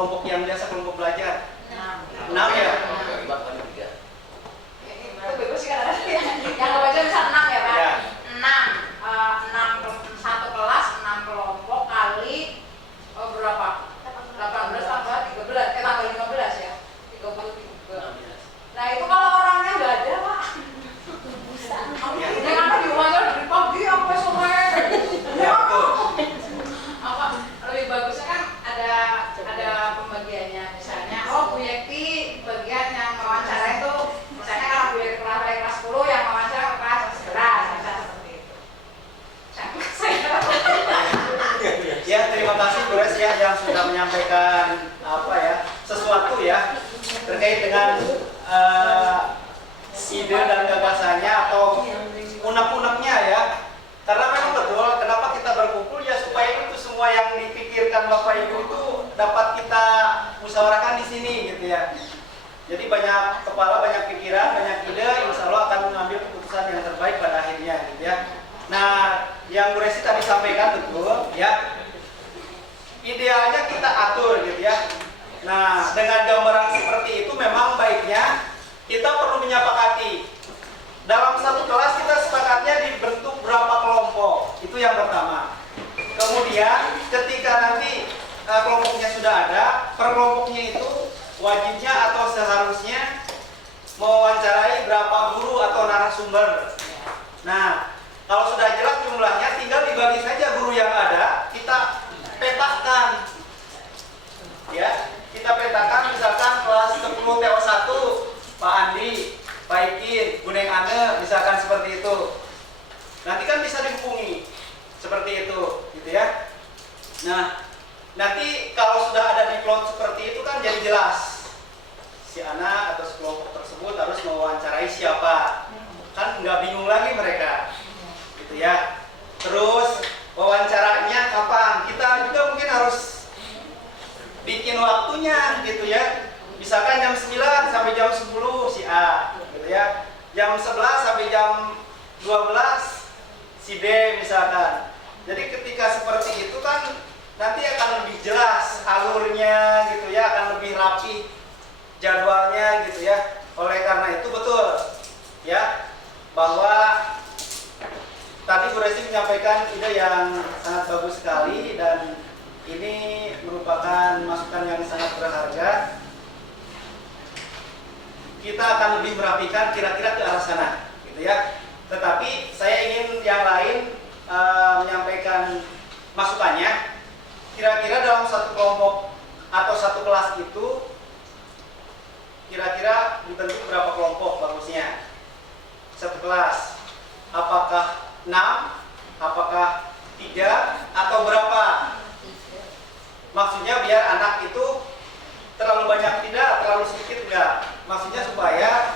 kelompok yang biasa kelompok belajar? 6 ya? Itu bebas sih kadang-kadang ya. Yang nggak baca bisa 6 ya Pak? Ya. 6 satu kelas 6 kelompok kali berapa? 18 tambah 13, tambah 15 ya? 33. Nah itu kalau orangnya nggak ada Pak. Jangan apa di rumahnya dari pagi sampai sore. Ya betul. Apa lebih bagusnya kan ada pembagiannya, misalnya Bu Yekti bagian yang wawancara itu, misalnya kalau Bu Yekti kelas 10 yang wawancara kelas 11, bisa seperti itu. Ya, terima kasih Bu Res ya yang sudah menyampaikan sesuatu ya terkait dengan ide dan gagasannya atau unek-uneknya ya. Karena memang betul kenapa kita berkumpul ya supaya itu semua yang dipikirkan Bapak Ibu itu dapat kita musyawarahkan di sini gitu ya. Jadi banyak kepala, banyak pikiran, banyak ide, insya Allah akan mengambil keputusan yang terbaik pada akhirnya gitu ya. Nah, yang Bu Resi tadi sampaikan betul ya. Idealnya kita atur gitu ya. Nah, dengan gambaran seperti itu memang baiknya kita perlu menyepakati. Dalam satu kelas kita sepakatnya dibentuk berapa kelompok. Itu yang pertama. Kemudian ketika nanti kelompoknya sudah ada, per kelompoknya itu wajibnya atau seharusnya mewawancarai berapa guru atau narasumber. Nah, kalau sudah jelas jumlahnya tinggal dibagi saja guru yang ada, kita petakan. Ya, kita petakan misalkan kelas 10 TO1 Pak Andi, Pak Ikin, Bu Neng Ane, misalkan seperti itu. Nanti kan bisa dihubungi seperti itu, gitu ya. Nah, nanti kalau sudah ada di plot seperti itu kan jadi jelas si anak atau sekelompok tersebut harus mewawancarai siapa. Kan nggak bingung lagi mereka, gitu ya. Terus wawancaranya kapan? Kita juga mungkin harus bikin waktunya, gitu ya. Misalkan jam 9 sampai jam 10 si A, gitu ya. Jam 11 sampai jam 12 si B misalkan. Jadi ketika seperti itu kan nanti akan lebih jelas alurnya gitu ya, akan lebih rapi jadwalnya gitu ya. Oleh karena itu betul ya bahwa tadi Bu Resi menyampaikan ide yang sangat bagus sekali dan ini merupakan masukan yang sangat berharga. Kita akan lebih merapikan kira-kira ke arah sana gitu ya. Tetapi saya ingin yang lain menyampaikan masukannya. Kira-kira dalam satu kelompok atau satu kelas itu kira-kira dibentuk berapa kelompok bagusnya? Satu kelas. Apakah 6? Apakah 3? Atau berapa? Maksudnya biar anak itu terlalu banyak tidak, terlalu sedikit enggak. Maksudnya supaya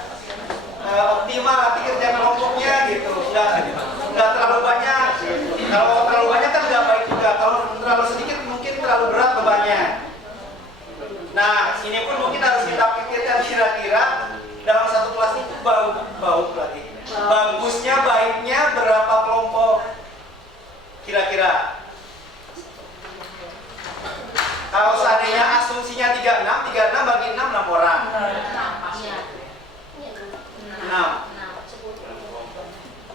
optimal nanti kerja kelompoknya gitu. Enggak terlalu banyak. Kalau terlalu banyak kan enggak baik juga. Kalau terlalu sedikit mungkin terlalu berat bebannya. Nah, ini pun mungkin harus kita pikirkan kira-kira dalam satu kelas itu bau lagi. Bagusnya, baiknya berapa kelompok kira-kira? Kalau seandainya asumsinya 36 bagi 6 orang. 6.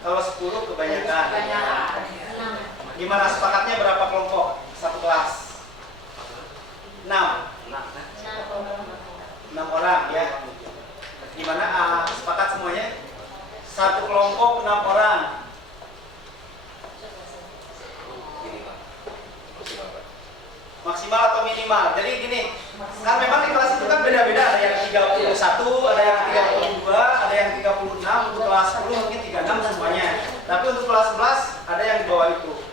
Kalau 10 kebanyakan. Gimana sepakatnya berapa kelompok satu kelas? 6 orang ya. Gimana sepakat semuanya? Satu kelompok 6 orang. Maksimal atau minimal. Jadi gini, kan memang di kelas itu kan beda-beda, ada yang 31, ada yang 32, ada yang 36, untuk kelas 10 mungkin 36 semuanya. Tapi untuk kelas 11 ada yang di bawah itu.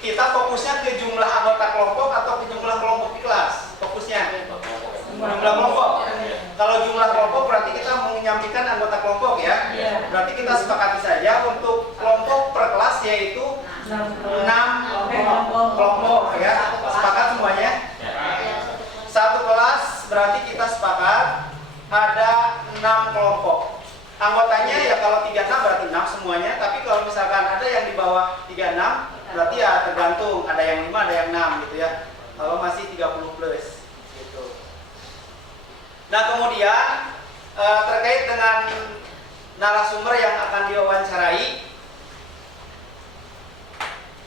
Kita fokusnya ke jumlah anggota kelompok atau ke jumlah kelompok di kelas? Fokusnya jumlah kelompok. Kalau jumlah kelompok berarti kita menyampaikan anggota kelompok ya. Berarti kita sepakati saja untuk kelompok per kelas yaitu 6 kelompok ya. Sepakat semuanya? Satu kelas berarti kita sepakat ada 6 kelompok. Anggotanya ya kalau 36 berarti 6 semuanya, tapi kalau misalkan ada yang di bawah 36 berarti ya tergantung, ada yang 5, ada yang 6 gitu ya. Kalau masih 30 plus gitu. Nah, kemudian terkait dengan narasumber yang akan diwawancarai,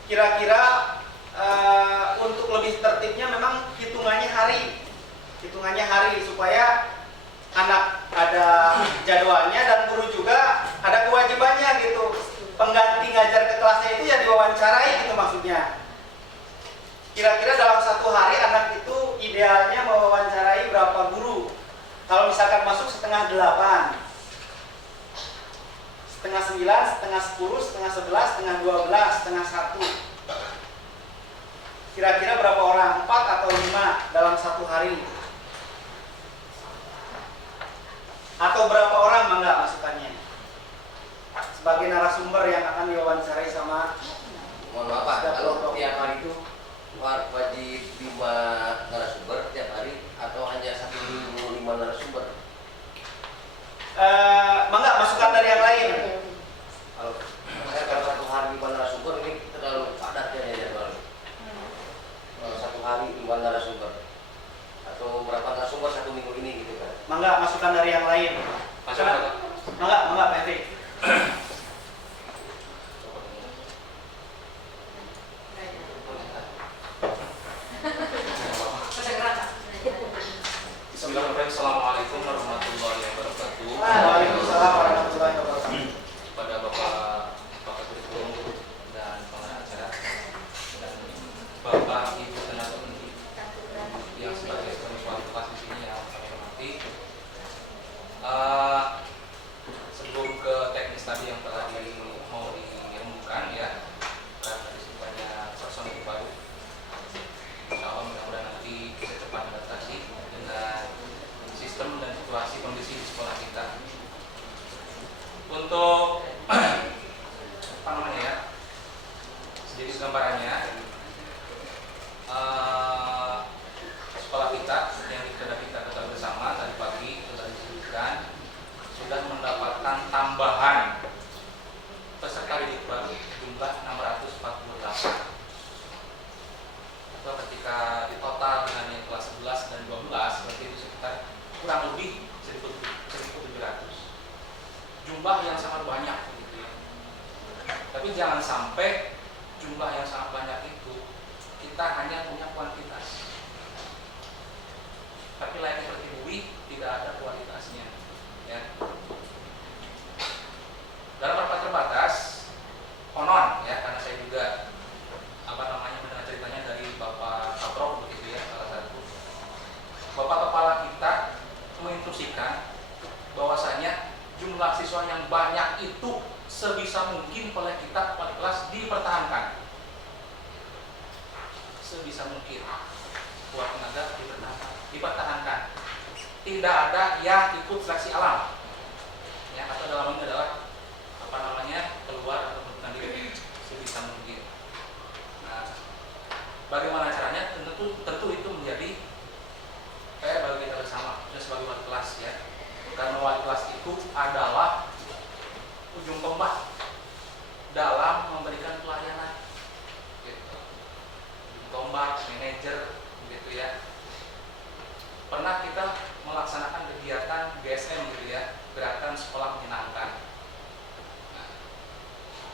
kira-kira untuk lebih tertibnya memang hitungannya hari supaya anak ada jadwalnya dan guru juga ada kewajibannya gitu. Pengganti ngajar ke kelasnya itu ya diwawancarai gitu maksudnya. Kira-kira dalam satu hari anak itu idealnya mewawancarai berapa guru? Kalau misalkan masuk setengah 8, setengah 9, setengah 10, setengah 11, setengah 12, setengah 1. Kira-kira berapa orang? 4 atau 5 dalam satu hari? Atau berapa orang mangga masukannya? Sebagai narasumber yang akan diwawancarai sama. Mohon maaf Pak, kalau tiap hari itu wajib 5 narasumber tiap hari atau hanya satu minggu 5 narasumber? Mangga masukan dari yang lain. Kalau satu hari 5 narasumber ini terlalu padat ya jadwal. Satu hari 5 narasumber atau berapa narasumber satu minggu ini gitu kan? Mangga masukan dari yang lain. Mangga Pak Heri. Bismillahirrahmanirrahim. Assalamualaikum warahmatullahi wabarakatuh. Waalaikumsalam warahmatullahi wabarakatuh. Pada Bapak Kurikulum dan pengarah acara dan Bapak Ibu tenaga pendidik yang sebagai suatu kelas di sini yang kami hormati. Sebelum ke teknis tadi yang telah mau dirembukan ya, karena di sini banyak personil baru. Insya Allah mudah-mudahan nanti bisa cepat adaptasi dengan sistem dan situasi kondisi di sekolah kita. Untuk apa namanya ya, sedikit gambarannya, sekolah kita yang sudah kita ketahui bersama tadi pagi sudah disebutkan sudah mendapatkan tambahan peserta didik baru jumlah 648. Atau ketika di total dengan yang kelas 11 dan 12 berarti itu sekitar kurang lebih 1.700. Jumlah yang sangat banyak gitu ya. Tapi jangan sampai jumlah yang sangat banyak itu kita hanya punya kuantitas. Tapi lain seperti bui tidak ada kualitasnya ya. Dalam rapat terbatas konon ya, karena saya juga mendengar ceritanya dari Bapak Kaprok begitu ya, salah satu Bapak Kepala kita menginstruksikan bahwasanya jumlah siswa yang banyak itu sebisa mungkin oleh kita wali kelas dipertahankan, sebisa mungkin buat tenaga dipertahankan, tidak ada yang ikut seleksi alam ya, atau dalam ini adalah keluar atau mengundurkan diri sebisa mungkin. Nah, bagaimana caranya? Tentu itu menjadi PR bagi kita bersama, sebagai wali kelas ya. Karena wali kelas itu adalah ujung tombak dalam memberikan pelayanan. Gitu. Ujung tombak, manajer, gitu ya. Pernah kita melaksanakan kegiatan GSM gitu ya, gerakan sekolah menyenangkan. Nah,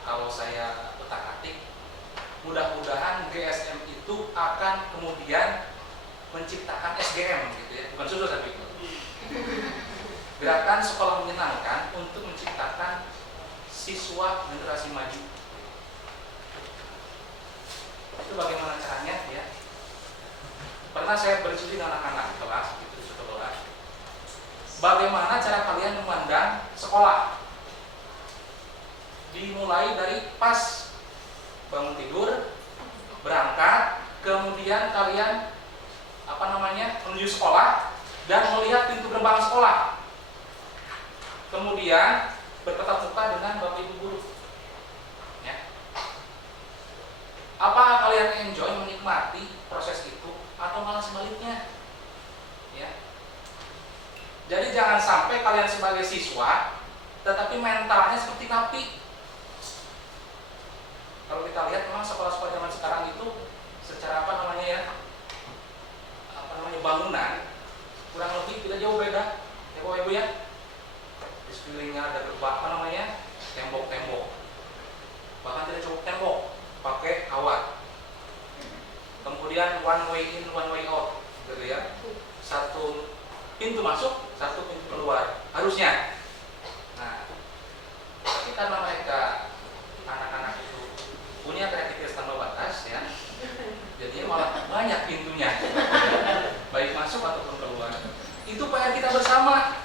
kalau saya utak-atik, mudah-mudahan GSM itu akan kemudian menciptakan SGM gitu ya, bukan susu tapi itu. Gerakan sekolah menyenangkan untuk menciptakan siswa generasi maju. Itu bagaimana caranya ya? Pernah saya berdiskusi dengan anak-anak kelas gitu, sekolah. Bagaimana cara kalian memandang sekolah? Dimulai dari pas bangun tidur, berangkat, kemudian kalian menuju sekolah dan melihat pintu gerbang sekolah. Kemudian bertatap muka dengan Bapak Ibu guru. Ya. Apa kalian enjoy menikmati proses itu atau malah sebaliknya? Ya. Jadi jangan sampai kalian sebagai siswa tetapi mentalnya seperti napi. Kalau kita lihat memang sekolah-sekolah zaman sekarang itu secara bangunan kurang lebih tidak jauh beda ya Bapak Ibu ya. Di sekelilingnya ada tembok-tembok, bahkan tidak cukup tembok, pakai kawat. Kemudian one way in, one way out, gitu ya. Satu pintu masuk, satu pintu keluar, harusnya. Nah, tapi karena mereka anak-anak itu punya kreativitas tanpa batas ya, jadinya malah banyak pintunya, baik masuk ataupun keluar. Itu PR kita bersama.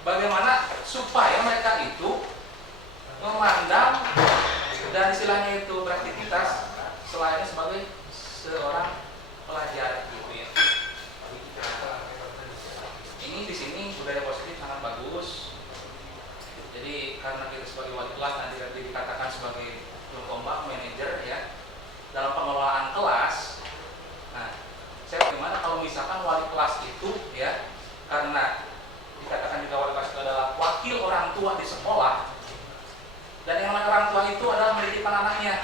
Bagaimana supaya mereka itu memandang dan istilahnya itu beraktivitas selain sebagai seorang pelajar gitu ya. Ini di sini budaya positif sangat bagus. Jadi karena kita sebagai wali kelas nanti dikatakan sebagai kelompok manajer ya dalam pengelolaan kelas. Nah, saya bagaimana kalau misalkan wali kelas itu ya, karena dikatakan juga wali kelas itu adalah wakil orang tua di sekolah, dan yang namanya orang tua itu adalah mendidik anaknya,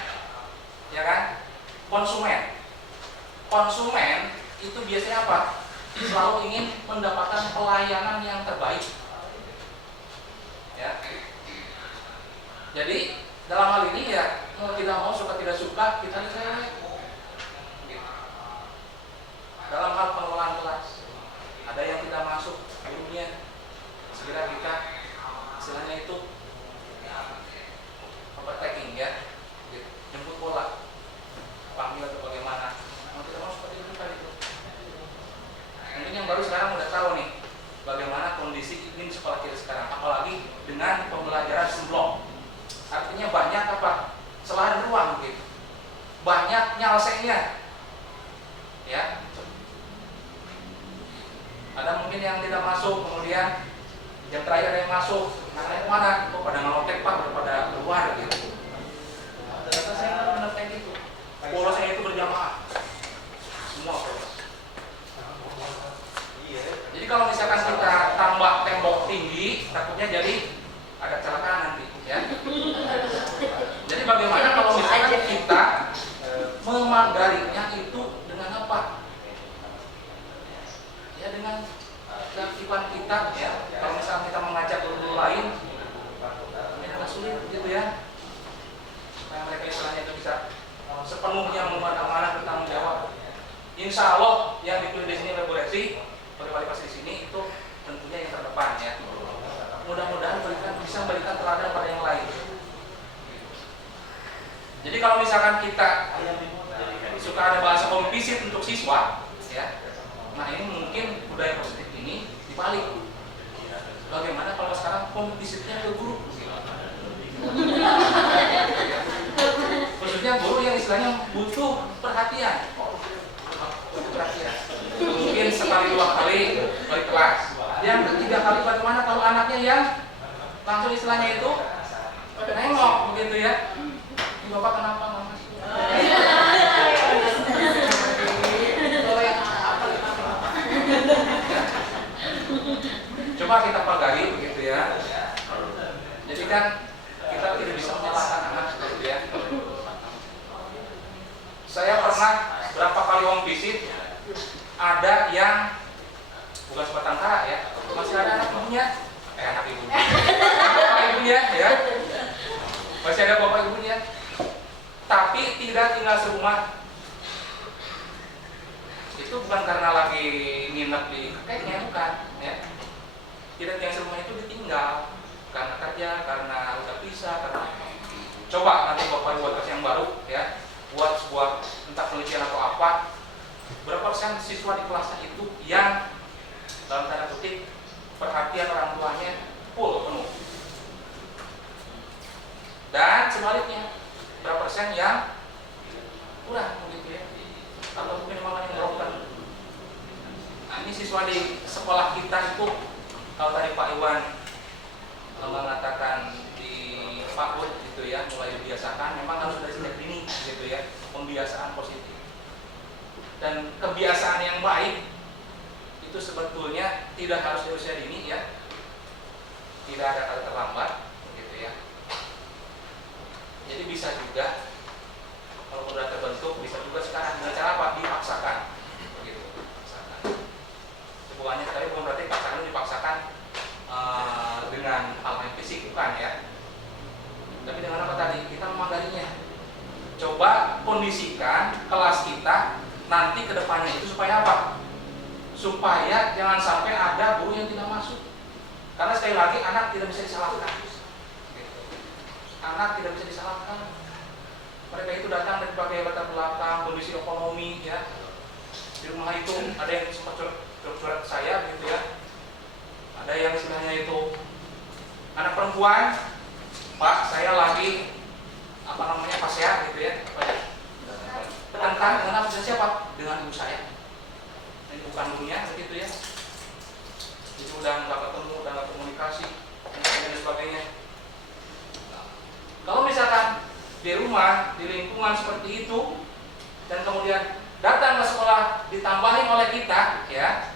ya kan? Konsumen itu biasanya apa? Selalu ingin mendapatkan pelayanan yang terbaik, ya. Jadi dalam hal ini ya mau tidak mau, suka tidak suka, kita cerewet. Dalam hal pengelolaan kelas, ada yang tidak masuk gurunya, segera kita istilahnya itu overtaking ya, jemput bola, panggil atau bagaimana. Mau tidak mau seperti itu kan itu. Mungkin yang baru sekarang udah tahu nih bagaimana kondisi iklim sekolah kita sekarang, apalagi dengan pembelajaran semblong. Artinya banyak apa? Selahan ruang gitu. Banyak nyalseknya. Ya. Ada mungkin yang tidak masuk, kemudian jam terakhir ada yang masuk. Nah, yang mana? Kok pada ngelotek Pak, daripada keluar gitu. Ternyata saya nggak menetek itu. Polosnya itu berjamaah. Semua polos. Jadi kalau misalkan kita tambah tembok tinggi, takutnya jadi ada kecelakaan nanti, ya. Jadi bagaimana kalau misalkan kita memagarinya itu dengan apa? Ya dengan keaktifan kita, ya. Kalau misalkan kita mengajak guru lain, ini agak sulit, gitu ya. Supaya mereka istilahnya itu bisa sepenuhnya membuat amanah bertanggung jawab. Insya Allah yang dipilih di sini oleh Bu Resi, oleh wali kelas di sini itu tentunya yang terdepan ya. Mudah-mudahan bisa memberikan teladan pada yang lain. Jadi kalau misalkan kita suka ada bahasa komplisit untuk siswa, ya, nah ini mungkin budaya positif ini dibalik. Bagaimana kalau sekarang komplisitnya ke guru? Khususnya guru yang istilahnya butuh perhatian. Mungkin sekali dua kali balik kelas. Yang ketiga kali bagaimana kalau anaknya yang langsung istilahnya itu nengok begitu ya. Ini Bapak kenapa nggak masuk? Coba kita pelajari begitu ya. Jadi kan kita tidak bisa menyalahkan anak seperti ya. Saya pernah berapa kali uang visit, ada yang bukan sebatang kara ya, masih ada anak ibunya, anak ibunya, bapak ibunya ya, masih ada bapak ibunya, tapi tidak tinggal serumah. Itu bukan karena lagi nginep di kakeknya, bukan ya. Tidak tinggal serumah itu ditinggal karena kerja, karena udah pisah, karena coba nanti bapak buat yang baru ya, buat sebuah entah penelitian atau apa, berapa persen siswa di kelasnya itu yang dalam tanda kutip perhatian orang tuanya full penuh, dan sebaliknya berapa persen yang kurang begitu ya, atau mungkin malah yang broken. Nah, ini siswa di sekolah kita itu, kalau tadi Pak Iwan mengatakan di PAUD gitu ya, mulai dibiasakan, memang harus dari sejak dini gitu ya, pembiasaan positif. Dan kebiasaan yang baik itu sebetulnya tidak harus di usia dini ya, tidak ada kata terlambat gitu ya. Jadi bisa juga kondisikan kelas kita nanti ke depannya itu supaya apa? Supaya jangan sampai ada guru yang tidak masuk. Karena sekali lagi anak tidak bisa disalahkan. Anak tidak bisa disalahkan. Mereka itu datang dari berbagai latar belakang, kondisi ekonomi ya. Di rumah itu ada yang sempat curhat ke saya gitu ya. Ada yang istilahnya itu anak perempuan, Pak, saya lagi pasya gitu ya. Bertengkar dengan siapa? Dengan ibu saya. Ini bukan dunia begitu ya. Itu udah nggak ketemu, udah nggak komunikasi dan sebagainya. Kalau misalkan di rumah, di lingkungan seperti itu, dan kemudian datang ke sekolah ditambahin oleh kita, ya,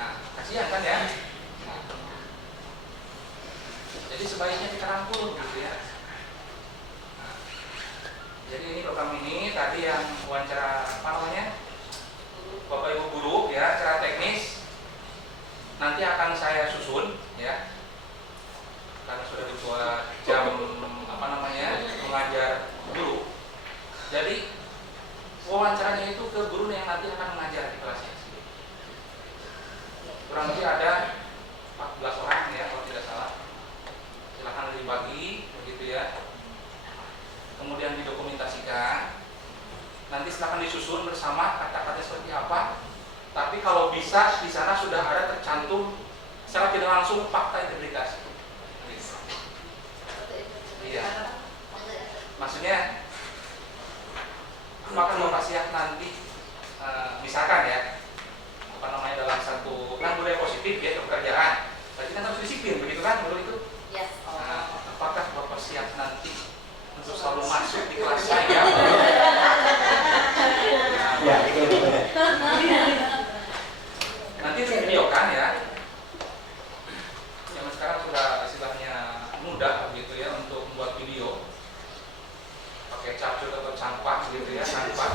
nah, kasihan kan ya. Nah, jadi sebaiknya kita rangkul, gitu ya. Nah, jadi ini program ini tadi yang wawancara Bapak Ibu guru, ya, secara teknis nanti akan saya susun, ya. Karena sudah dibuat jam mengajar guru. Jadi wawancaranya itu ke guru yang nanti akan mengajar di kelasnya. Kurang lebih ada 14 orang ya kalau tidak salah. Silakan dibagi begitu ya. Kemudian didokumentasikan. Nanti silakan disusun bersama kata-kata seperti apa. Tapi kalau bisa di sana sudah ada tercantum secara tidak langsung fakta integritas. Iya. Maksudnya apakah Bapak siap nanti misalkan ya dalam satu kan budaya positif ya pekerjaan, berarti kan harus disiplin begitu kan menurut itu? Yes. Apakah Bapak siap nanti untuk selalu masuk di kelas saya? Ya, itu. Nanti itu video kan ya. Zaman sekarang sudah istilahnya mudah begitu ya untuk membuat video. Pakai capcur atau campak gitu ya, campak.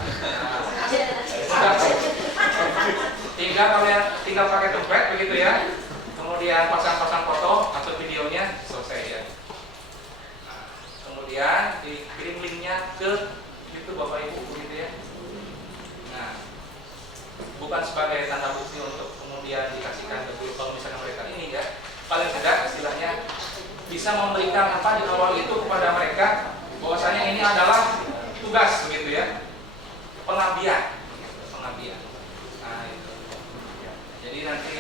Tinggal pakai dompet begitu ya. Kemudian pasang-pasang foto atau videonya selesai ya. Nah, kemudian dikirim linknya ke itu Bapak Ibu gitu ya. Nah, bukan sebagai tanda bukti untuk kemudian dikasihkan ke guru kalau misalnya mereka ini ya. Paling tidak istilahnya bisa memberikan apa di awal itu kepada mereka bahwasanya ini adalah tugas begitu ya, pengabdian. Nah, itu. Jadi nanti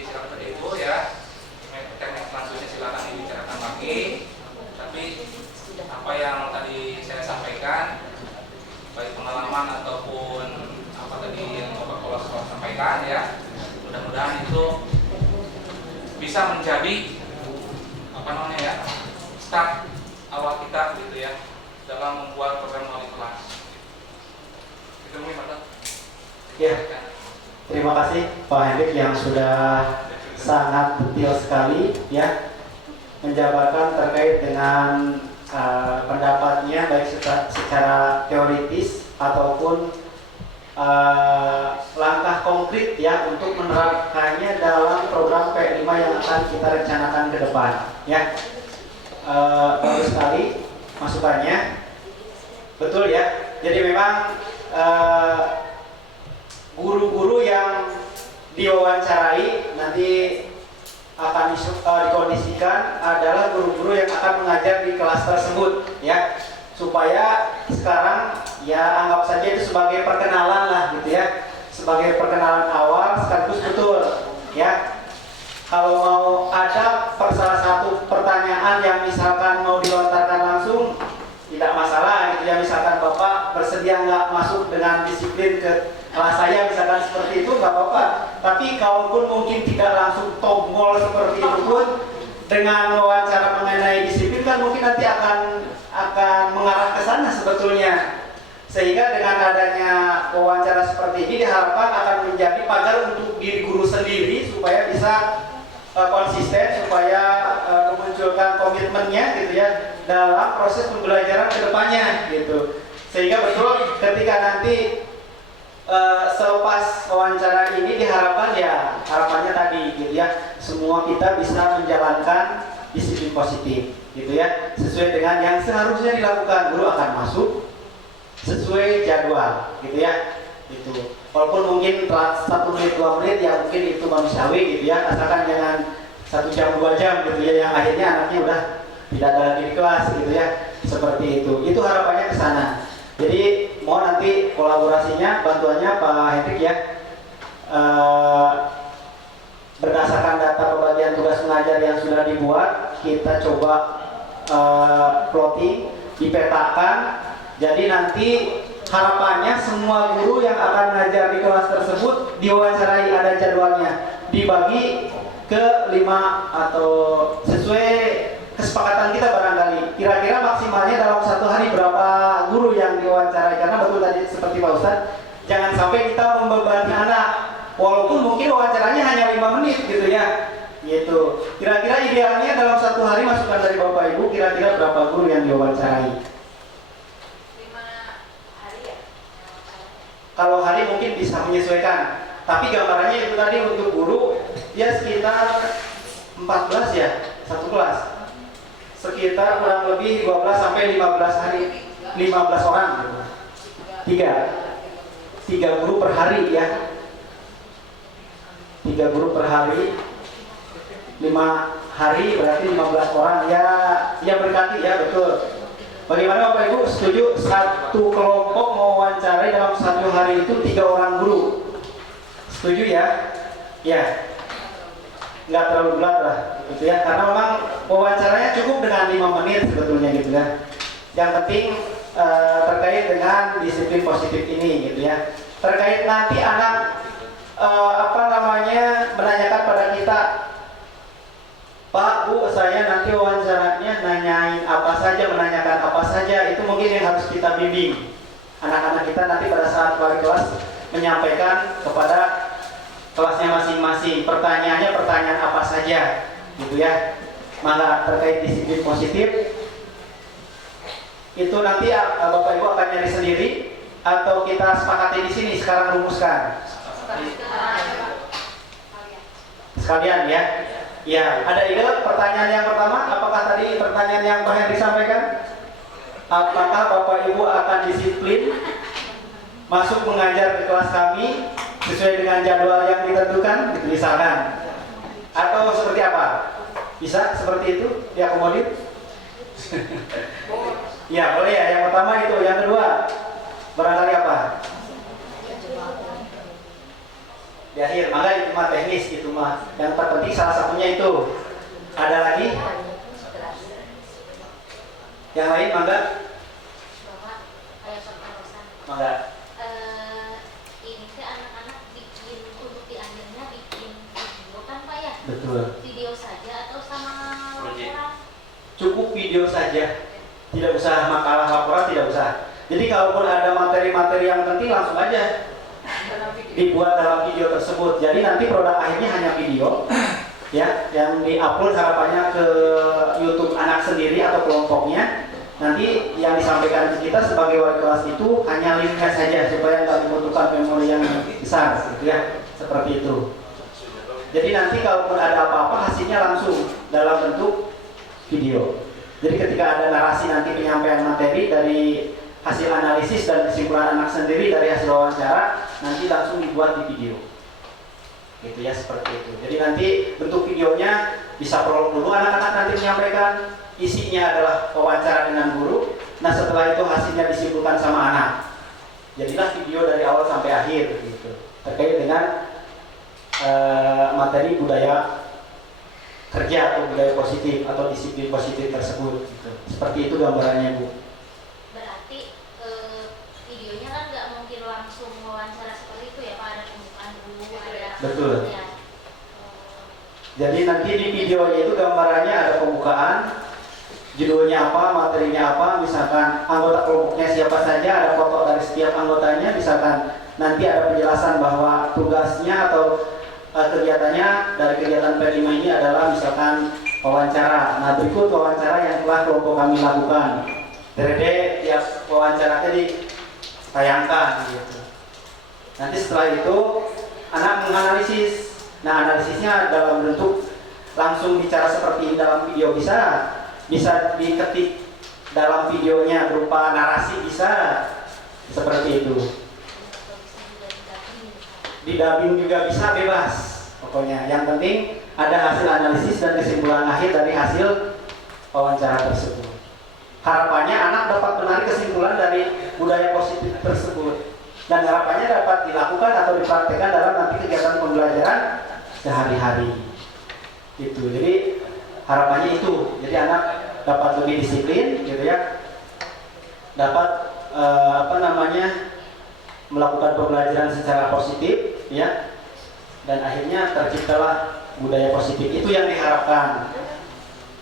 silakan Ibu ya, teknik selanjutnya silakan dibicarakan lagi. Tapi apa yang tadi saya sampaikan, baik pengalaman ataupun apa tadi yang Bapak Kepala Sekolah sampaikan ya, mudah-mudahan itu bisa menjadi start awal kita gitu ya dalam membuat program melalui kelas. Itu mungkin Ya, terima kasih Pak Hendrik yang sudah sangat detail sekali ya menjabarkan terkait dengan pendapatnya baik secara teoritis ataupun langkah konkret ya untuk menerapkannya dalam program P5 yang akan kita rencanakan ke depan ya. Bagus sekali masukannya, betul ya. Jadi memang guru-guru yang diwawancarai nanti akan dikondisikan adalah guru-guru yang akan mengajar di kelas tersebut ya, supaya sekarang ya anggap saja itu sebagai perkenalan lah gitu ya, sebagai perkenalan awal sekaligus betul ya. Kalau mau ada salah satu pertanyaan yang misalkan mau dilontarkan langsung tidak masalah gitu ya, misalkan Bapak bersedia nggak masuk dengan disiplin ke kelas saya misalkan seperti itu nggak apa-apa. Tapi kalaupun mungkin tidak langsung tombol seperti itu pun dengan wawancara mengenai disiplin kan mungkin nanti akan mengarah ke sana sebetulnya. Sehingga dengan adanya wawancara seperti ini diharapkan akan menjadi pagar untuk diri guru sendiri supaya bisa konsisten, supaya memunculkan komitmennya gitu ya dalam proses pembelajaran kedepannya gitu. Sehingga betul ketika nanti selepas wawancara ini diharapkan ya harapannya tadi gitu ya, semua kita bisa menjalankan disiplin positif gitu ya, sesuai dengan yang seharusnya dilakukan. Guru akan masuk sesuai jadwal, gitu ya. Itu walaupun mungkin telat 1 menit 2 menit ya mungkin itu manusiawi gitu ya, asalkan jangan 1 jam 2 jam gitu ya, yang akhirnya anaknya udah tidak ada lagi di kelas gitu ya, seperti itu harapannya ke sana. Jadi mohon nanti kolaborasinya, bantuannya Pak Hendrik ya, berdasarkan data pembagian tugas mengajar yang sudah dibuat, kita coba plotting, dipetakan. Jadi nanti harapannya semua guru yang akan mengajar di kelas tersebut diwawancarai, ada jadwalnya, dibagi ke 5 atau sesuai kesepakatan kita barangkali. Kira-kira maksimalnya dalam 1 hari berapa guru yang diwawancarai, karena betul tadi seperti Pak Ustadz, jangan sampai kita membebani anak walaupun mungkin wawancaranya hanya 5 menit gitu ya. Gitu. Kira-kira idealnya dalam 1 hari, masukan dari Bapak Ibu, kira-kira berapa guru yang diwawancarai? Kalau hari mungkin bisa menyesuaikan, tapi gambarannya itu tadi untuk guru ya sekitar 14 ya, 1 kelas sekitar kurang lebih 12 sampai 15 hari, 15 orang gitu. 3 guru per hari ya, 3 guru per hari, 5 hari berarti 15 orang ya berganti ya, betul. Bagaimana Bapak Ibu, setuju 1 kelompok mewawancarai dalam 1 hari itu 3 orang guru? Setuju ya? Ya, nggak terlalu berat lah gitu ya, karena memang wawancaranya cukup dengan 5 menit sebetulnya gitu ya. Yang penting terkait dengan disiplin positif ini gitu ya. Terkait nanti anak menanyakan pada kita, Pak, Bu, saya nanti wawancaranya nanyain apa saja, menanyakan apa saja, itu mungkin yang harus kita bimbing anak-anak kita nanti pada saat wali kelas menyampaikan kepada kelasnya masing-masing. Pertanyaannya pertanyaan apa saja, gitu ya. Maka terkait disiplin positif itu nanti Bapak Ibu akan nyari sendiri atau kita sepakati di sini sekarang rumuskan. Sekalian ya. Ya, ada ide pertanyaan yang pertama, apakah tadi pertanyaan yang Pak Henry sampaikan? Apakah Bapak Ibu akan disiplin masuk mengajar ke kelas kami sesuai dengan jadwal yang ditentukan, gitu, misalkan? Atau seperti apa? Bisa seperti itu diakomodir? Ya, boleh ya. Yang pertama itu, yang kedua barangkali apa? Di akhir, maka itu mah teknis, itu mah yang terpenting salah satunya itu. Ada lagi? Yang lain, mangga? Mangga. Ini ke anak-anak bikin untuk diajarnya bikin video kan Pak ya? Betul. Video saja atau sama laporan? Cukup video saja, tidak usah makalah laporan, tidak usah. Jadi kalaupun ada materi-materi yang penting langsung aja dibuat dalam video tersebut. Jadi nanti produk akhirnya hanya video ya, yang diupload harapannya ke YouTube anak sendiri atau kelompoknya. Nanti yang disampaikan ke kita sebagai wali kelas itu hanya linknya saja supaya tidak membutuhkan memori yang besar gitu ya, seperti itu. Jadi nanti kalaupun ada apa-apa hasilnya langsung dalam bentuk video. Jadi ketika ada narasi nanti penyampaian materi dari hasil analisis dan kesimpulan anak sendiri dari hasil wawancara nanti langsung dibuat di video. Gitu ya, seperti itu. Jadi nanti bentuk videonya bisa prolog dulu, anak-anak nanti menyampaikan, isinya adalah wawancara dengan guru. Nah setelah itu hasilnya disimpulkan sama anak. Jadilah video dari awal sampai akhir gitu. Terkait dengan materi budaya kerja atau budaya positif atau disiplin positif tersebut gitu. Seperti itu gambarannya Bu. Berarti videonya kan nggak mungkin langsung wawancara seperti itu ya Pak, ada pembukaan dulu, ada. Betul. Ya. Jadi nanti di videonya itu gambarannya ada pembukaan, judulnya apa, materinya apa, misalkan anggota kelompoknya siapa saja, ada foto dari setiap anggotanya, misalkan nanti ada penjelasan bahwa tugasnya atau kegiatannya dari kegiatan P5 ini adalah misalkan wawancara. Nah berikut wawancara yang telah kelompok kami lakukan. Dede tiap wawancara jadi tayangkan gitu. Nanti setelah itu anak menganalisis. Nah analisisnya dalam bentuk langsung bicara seperti dalam video bisa diketik dalam videonya berupa narasi bisa, seperti itu. Di dubbing juga bisa, bebas pokoknya. Yang penting ada hasil analisis dan kesimpulan akhir dari hasil wawancara tersebut. Harapannya anak dapat menarik kesimpulan dari budaya positif tersebut dan harapannya dapat dilakukan atau dipraktekkan dalam nanti kegiatan pembelajaran sehari-hari. Gitu. Jadi harapannya itu. Jadi anak dapat lebih disiplin, gitu ya. Dapat melakukan pembelajaran secara positif, ya. Dan akhirnya terciptalah budaya positif. Itu yang diharapkan.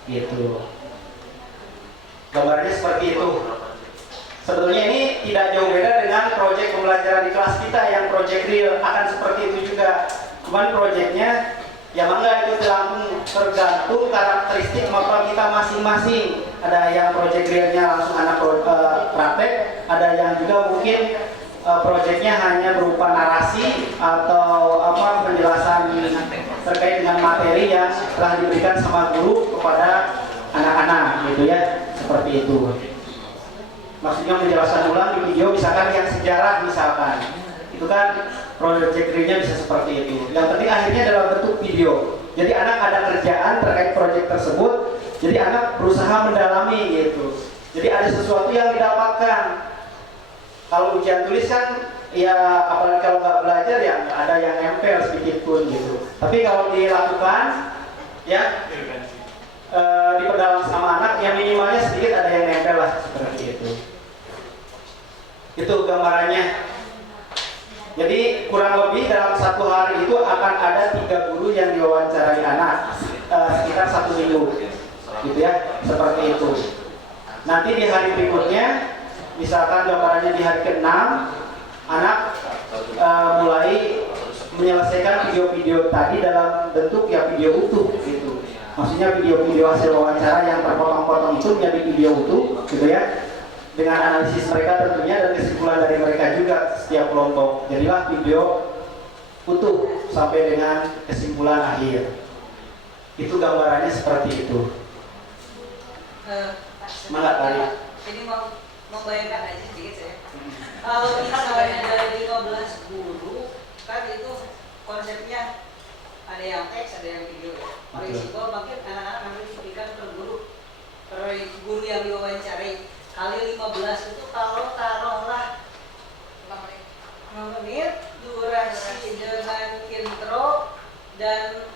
Gitu. Gambarnya seperti itu. Sebetulnya ini tidak jauh beda dengan proyek pembelajaran di kelas kita yang proyek real, akan seperti itu juga. Cuman proyeknya ya mangga itu tergantung karakteristik motor kita masing-masing. Ada yang proyek realnya langsung anak praktek, ada yang juga mungkin proyeknya hanya berupa narasi atau penjelasan terkait dengan materi yang telah diberikan sama guru kepada anak-anak, gitu ya, seperti itu. Maksudnya menjelaskan ulang di video, misalkan yang sejarah misalkan, itu kan project realnya bisa seperti itu. Yang penting akhirnya dalam bentuk video. Jadi anak ada kerjaan terkait proyek tersebut, jadi anak berusaha mendalami gitu. Jadi ada sesuatu yang didapatkan. Kalau ujian tulis kan, ya apalagi kalau nggak belajar ya nggak ada yang nempel sedikit pun gitu. Tapi kalau dilakukan, ya diperdalam sama anak, yang minimalnya sedikit ada yang nempel lah, seperti itu. Itu gambarannya. Jadi kurang lebih dalam satu hari itu akan ada 3 guru yang diwawancarai anak, sekitar 1 minggu, gitu ya, seperti itu. Nanti di hari berikutnya, misalkan gambarannya di hari ke-6, anak mulai menyelesaikan video-video tadi dalam bentuk ya video utuh, gitu. Maksudnya video-video hasil wawancara yang terpotong-potong itu menjadi video utuh, gitu ya. Dengan analisis mereka tentunya dan kesimpulan dari mereka juga setiap kelompok. Jadilah video utuh sampai dengan kesimpulan akhir. Itu gambarannya seperti itu. Semangat tadi. Jadi mau membayangkan aja sedikit saya. Kalau misalnya dari 15 guru, kan itu konsepnya ada yang teks, ada yang video ya. Risiko makin anak-anak nanti diberikan per guru yang diwawancarai kali 15 itu kalau taruhlah 5 menit durasi dengan intro dan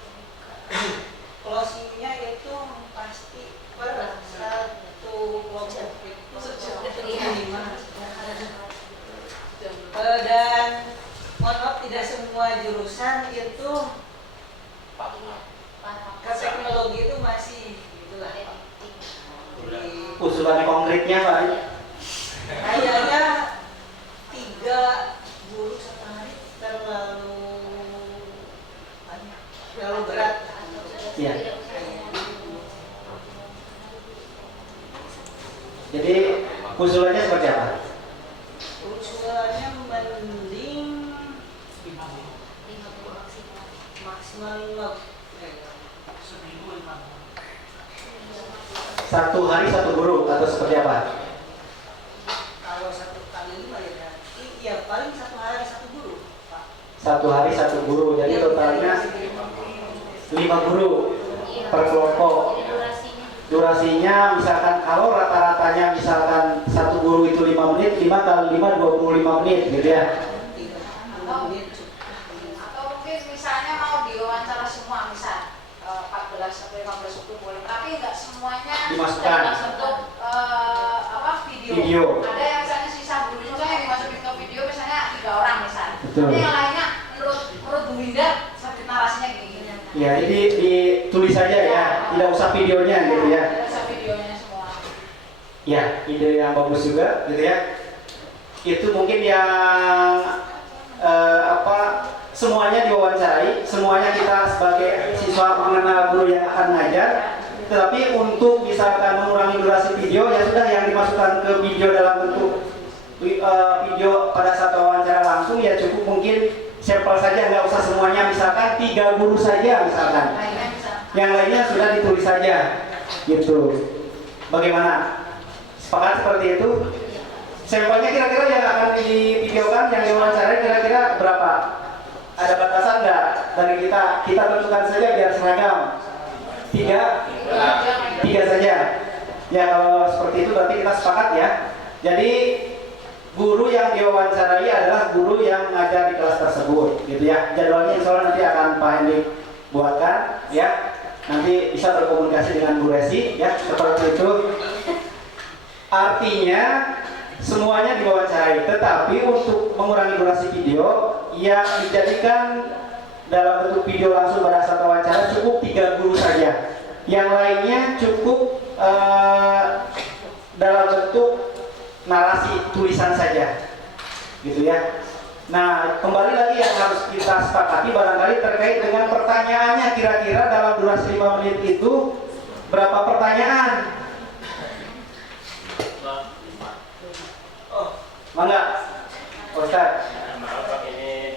closingnya itu pasti per 1 kelompok itu 5. Dan mohon maaf tidak semua jurusan itu ke teknologi itu masih gitulah. Usulan konkretnya Pak? Kayaknya 3 guru sehari terlalu banyak, terlalu berat. Iya. Jadi usulannya seperti apa? Usulannya mending maksimal 5. Satu hari 1 guru atau seperti apa? Kalau 1 kali 5 ya berarti ya paling 1 hari 1 guru, Pak. 1 hari 1 guru, jadi totalnya 5 guru per kelompok. Durasinya misalkan kalau rata-ratanya misalkan 1 guru itu 5 menit, 5 kali 5 25 menit gitu ya. Atau mungkin misalnya mau diwawancara semua, misal 14 sampai 15 itu boleh, tapi nggak semuanya Dimasukkan. dalam bentuk video. Video. Ada yang misalnya sisa gurunya yang dimasukin ke video misalnya 3 orang misalnya. Betul. Tapi yang lainnya menurut Bu Linda seperti narasinya gini. Ya, jadi ditulis saja ya, tidak usah videonya gitu ya. Tidak usah videonya semua. Ya, ide yang bagus juga gitu ya. Itu mungkin yang semuanya diwawancarai, semuanya kita sebagai siswa mengenal guru yang akan ngajar. Tetapi untuk misalkan mengurangi durasi video, ya sudah yang dimasukkan ke video dalam bentuk video pada saat wawancara langsung ya cukup mungkin sampel saja, nggak usah semuanya, misalkan 3 guru saja misalkan. Yang lainnya sudah ditulis saja, gitu. Bagaimana? Sepakat seperti itu? Sampelnya kira-kira yang akan divideokan, yang diwawancara kira-kira berapa? Ada batasan nggak dari kita? Kita tentukan saja biar seragam. Tiga saja. Ya kalau seperti itu berarti kita sepakat ya. Jadi guru yang diwawancarai adalah guru yang mengajar di kelas tersebut, gitu ya. Jadwalnya insya Allah nanti akan Pak Hendy buatkan, ya. Nanti bisa berkomunikasi dengan Bu Resi, ya. Seperti itu. Artinya semuanya diwawancarai, tetapi untuk mengurangi durasi video yang dijadikan dalam bentuk video langsung pada saat wawancara cukup 3 guru saja. Yang lainnya cukup dalam bentuk narasi tulisan saja, gitu ya. Nah, kembali lagi yang harus kita sepakati barangkali terkait dengan pertanyaannya, kira-kira dalam durasi 5 menit itu berapa pertanyaan? Mangga, Ustaz. Maaf Pak, ini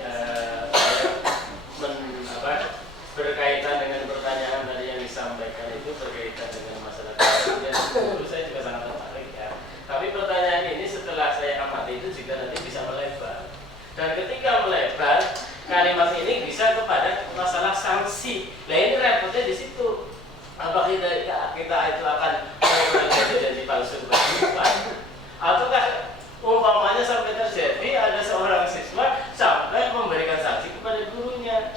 berkaitan dengan pertanyaan tadi yang disampaikan itu berkaitan dengan masalah dan dulu saya juga sangat tertarik ya. Tapi pertanyaan ini setelah saya amati itu juga nanti bisa melebar. Dan ketika melebar, kalimat ini bisa kepada masalah sanksi. Nah ini repotnya di situ. Apakah kita itu akan mengurangi janji palsu ataukah umpamanya sampai terjadi ada seorang siswa sampai memberikan sanksi kepada gurunya.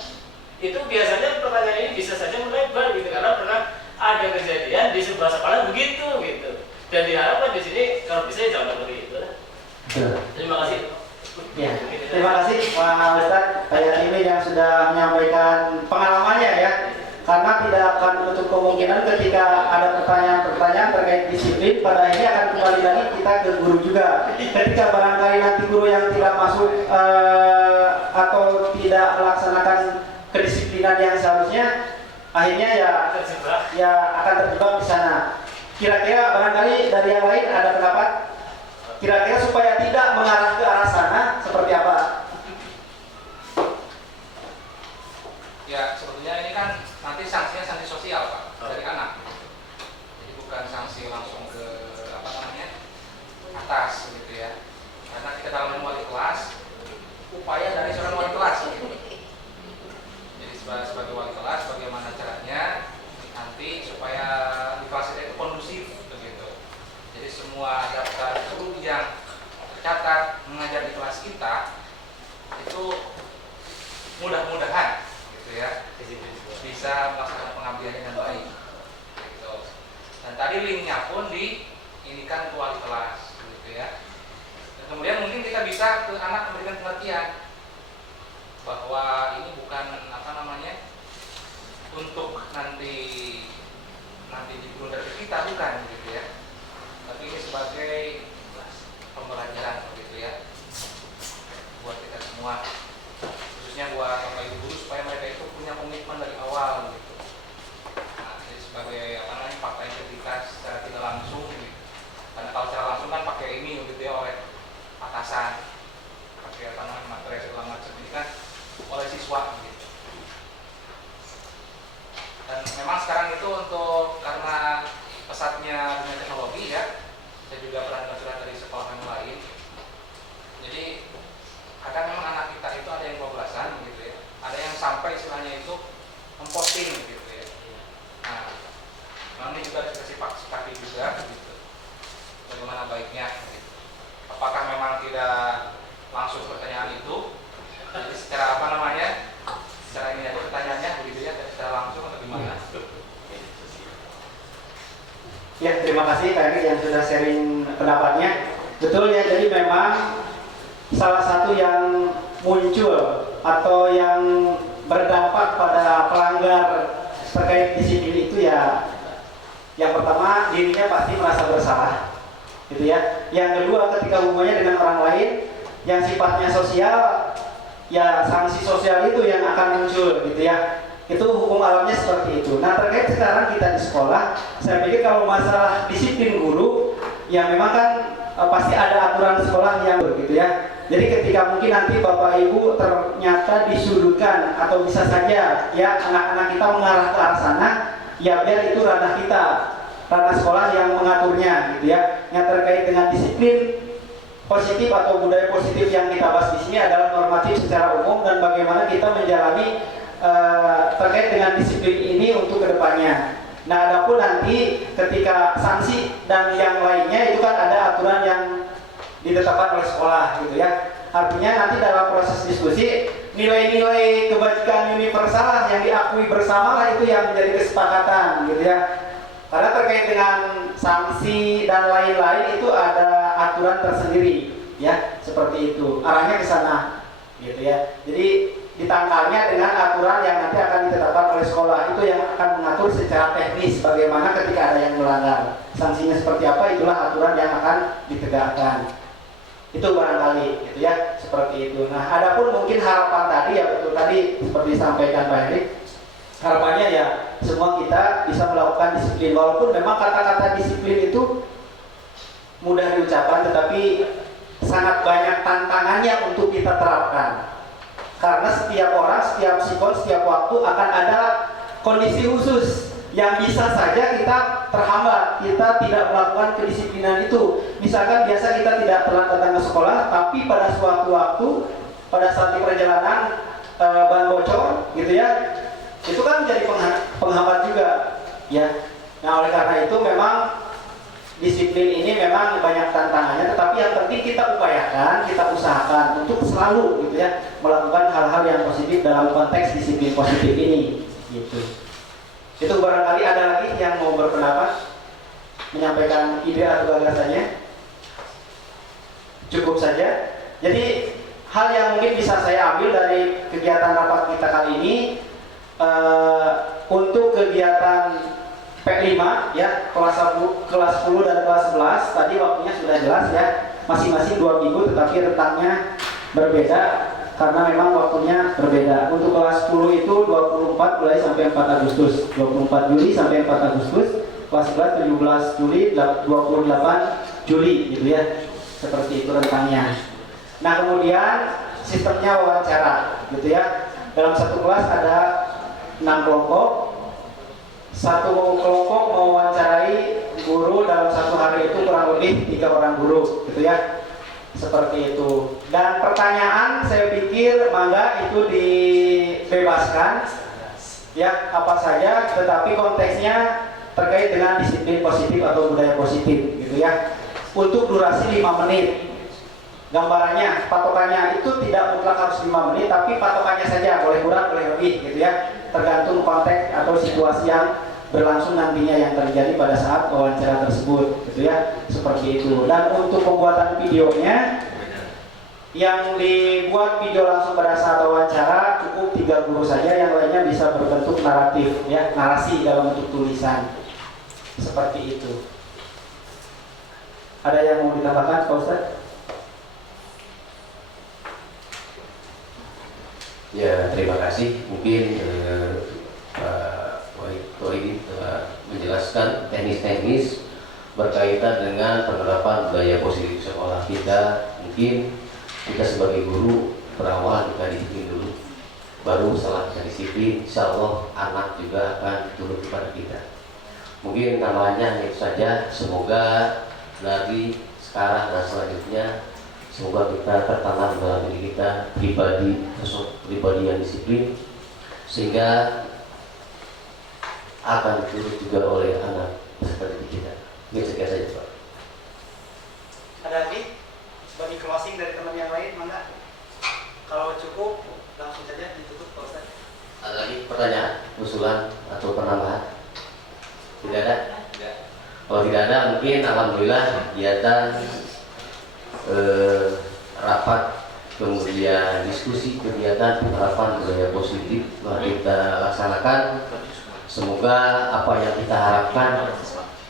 Itu biasanya pertanyaan ini bisa saja melebar gitu karena pernah ada kejadian di sebuah sekolah begitu gitu. Dan diharapkan di sini kalau bisa jangan seperti itu. Terima kasih. Ya, terima kasih Pak Ustadz kayak ini yang sudah menyampaikan pengalamannya ya. Karena tidak akan menutup kemungkinan ketika ada pertanyaan-pertanyaan terkait disiplin, pada akhirnya akan kembali lagi kita ke guru juga. Ketika barangkali nanti guru yang tidak masuk atau tidak melaksanakan kedisiplinan yang seharusnya, akhirnya ya akan terjebak di sana. Kira-kira barangkali dari yang lain ada pendapat? Kira-kira supaya tidak mengarah ke arah sana seperti apa? Ya sebetulnya ini kan nanti sanksinya sanksi sosial Pak dari anak. Jadi bukan sanksi langsung ke atas gitu ya. Karena kita dalam wali kelas, upaya dari seorang wali kelas. Jadi sebagai wali kelas bagaimana caranya nanti supaya di kelas itu kondusif begitu. Jadi semua daftar guru yang tercatat mengajar di kelas kita itu mudah-mudahan gitu ya bisa melaksanakan pengabdiannya dengan baik gitu. Dan tadi linknya pun diinikan ke wali kelas gitu ya. Dan kemudian mungkin kita bisa ke anak memberikan pengertian bahwa ini bukan untuk nanti diperundar ke kita, bukan gitu ya, tapi ini sebagai pembelajaran gitu ya buat kita semua, khususnya buat Bapak Ibu guru supaya mereka itu punya komitmen dari awal gitu. Nah, jadi sebagai fakta integritas secara tidak langsung gitu. Karena kalau secara langsung kan pakai ini gitu ya oleh atasan, pakai materi segala macam ini kan oleh siswa gitu. Dan memang sekarang itu untuk karena pesatnya dunia teknologi ya, saya juga pernah dengar surat dari sekolah yang lain. Jadi kadang memang anak kita itu ada yang 12-an gitu ya, ada yang sampai istilahnya itu memposting gitu ya. Nah, memang ini juga harus dikasih paksa juga gitu. Bagaimana baiknya gitu. Apakah memang tidak langsung pertanyaan itu, jadi secara secara ini aja pertanyaannya begitu ya, secara langsung atau gimana? Ya, terima kasih Pak Eri yang sudah sharing pendapatnya. Betul ya, jadi memang salah satu yang muncul atau yang berdampak pada pelanggar terkait disiplin itu ya, yang pertama dirinya pasti merasa bersalah, gitu ya. Yang kedua ketika hubungannya dengan orang lain yang sifatnya sosial, ya sanksi sosial itu yang akan muncul, gitu ya. Itu hukum alamnya seperti itu. Nah terkait sekarang kita di sekolah, saya pikir kalau masalah disiplin guru, ya memang kan pasti ada aturan sekolah yang gitu ya. Jadi ketika mungkin nanti Bapak Ibu ternyata disudutkan atau bisa saja ya anak-anak kita mengarah ke arah sana, ya biar itu ranah kita, ranah sekolah yang mengaturnya gitu ya. Yang terkait dengan disiplin positif atau budaya positif yang kita bahas di sini adalah normatif secara umum dan bagaimana kita menjalani terkait dengan disiplin ini untuk kedepannya. Nah, adapun nanti ketika sanksi dan yang lainnya itu kan ada aturan yang ditetapkan oleh sekolah gitu ya. Artinya nanti dalam proses diskusi nilai-nilai kebajikan universal yang diakui bersama lah itu yang menjadi kesepakatan gitu ya. Karena terkait dengan sanksi dan lain-lain itu ada aturan tersendiri ya, seperti itu. Arahnya ke sana gitu ya. Jadi ditangkalnya dengan aturan yang nanti akan ditetapkan oleh sekolah, itu yang akan mengatur secara teknis bagaimana ketika ada yang melanggar. Sanksinya seperti apa, itulah aturan yang akan ditegakkan. Itu barangkali gitu ya, seperti itu. Nah, adapun mungkin harapan tadi ya betul tadi seperti disampaikan Pak Henry, harapannya ya semua kita bisa melakukan disiplin, walaupun memang kata-kata disiplin itu mudah diucapkan tetapi sangat banyak tantangannya untuk kita terapkan. Karena setiap orang, setiap sikon, setiap waktu akan ada kondisi khusus yang bisa saja kita terhambat, kita tidak melakukan kedisiplinan itu. Misalkan biasa kita tidak telat datang ke sekolah, tapi pada suatu waktu, pada saat di perjalanan ban bocor, gitu ya, itu kan menjadi penghambat juga, ya. Nah, oleh karena itu memang disiplin ini memang banyak tantangannya, tetapi yang penting kita upayakan, kita usahakan untuk selalu gitu ya melakukan hal-hal yang positif dalam konteks disiplin positif ini gitu. Itu barangkali ada lagi yang mau berpendapat, menyampaikan ide atau gagasannya. Cukup saja. Jadi hal yang mungkin bisa saya ambil dari kegiatan rapat kita kali ini, untuk kegiatan P5 ya, kelas 10 dan kelas 11 tadi waktunya sudah jelas ya, masing-masing 2 minggu tetapi rentangnya berbeda karena memang waktunya berbeda. Untuk kelas 10 itu 24 mulai sampai 4 Agustus, 24 Juli sampai 4 Agustus, kelas 11 17 Juli 28 Juli gitu ya, seperti itu rentangnya. Nah, kemudian sistemnya wawancara gitu ya, dalam satu kelas ada 6 kelompok. Satu kelompok mewawancarai guru dalam satu hari itu kurang lebih 3 orang guru gitu ya, seperti itu. Dan pertanyaan saya pikir mangga itu dibebaskan ya, apa saja, tetapi konteksnya terkait dengan disiplin positif atau budaya positif gitu ya, untuk durasi 5 menit. Gambarannya, patokannya itu tidak mutlak harus 5 menit, tapi patokannya saja, boleh kurang, boleh lebih gitu ya, tergantung konteks atau situasi yang berlangsung nantinya yang terjadi pada saat wawancara tersebut gitu ya, seperti itu. Dan untuk pembuatan videonya, yang dibuat video langsung pada saat wawancara cukup 3 guru saja, yang lainnya bisa berbentuk naratif ya, narasi dalam bentuk tulisan, seperti itu. Ada yang mau ditambahkan Pak Ustadz? Ya, terima kasih. Mungkin Pak Wahid telah menjelaskan teknis-teknis berkaitan dengan penerapan budaya positif sekolah kita. Mungkin kita sebagai guru berawal kita disiplin dulu, baru setelah kita disiplin, insya Allah anak juga akan turut kepada kita. Mungkin tambahannya itu saja. Semoga dari sekarang dan selanjutnya, semoga kita tertanam dalam diri kita pribadi yang disiplin, sehingga akan diturut juga oleh anak seperti kita. Ini sekian saja Pak. Ada lagi? Sebagai closing dari teman yang lain, mana? Kalau cukup, langsung saja ditutup Pak Ustaz. Ada lagi pertanyaan, usulan atau penambahan? Tidak ada? Tidak. Kalau tidak ada, mungkin alhamdulillah kegiatan rapat, kemudian diskusi, kegiatan penerapan budaya positif telah kita laksanakan. Semoga apa yang kita harapkan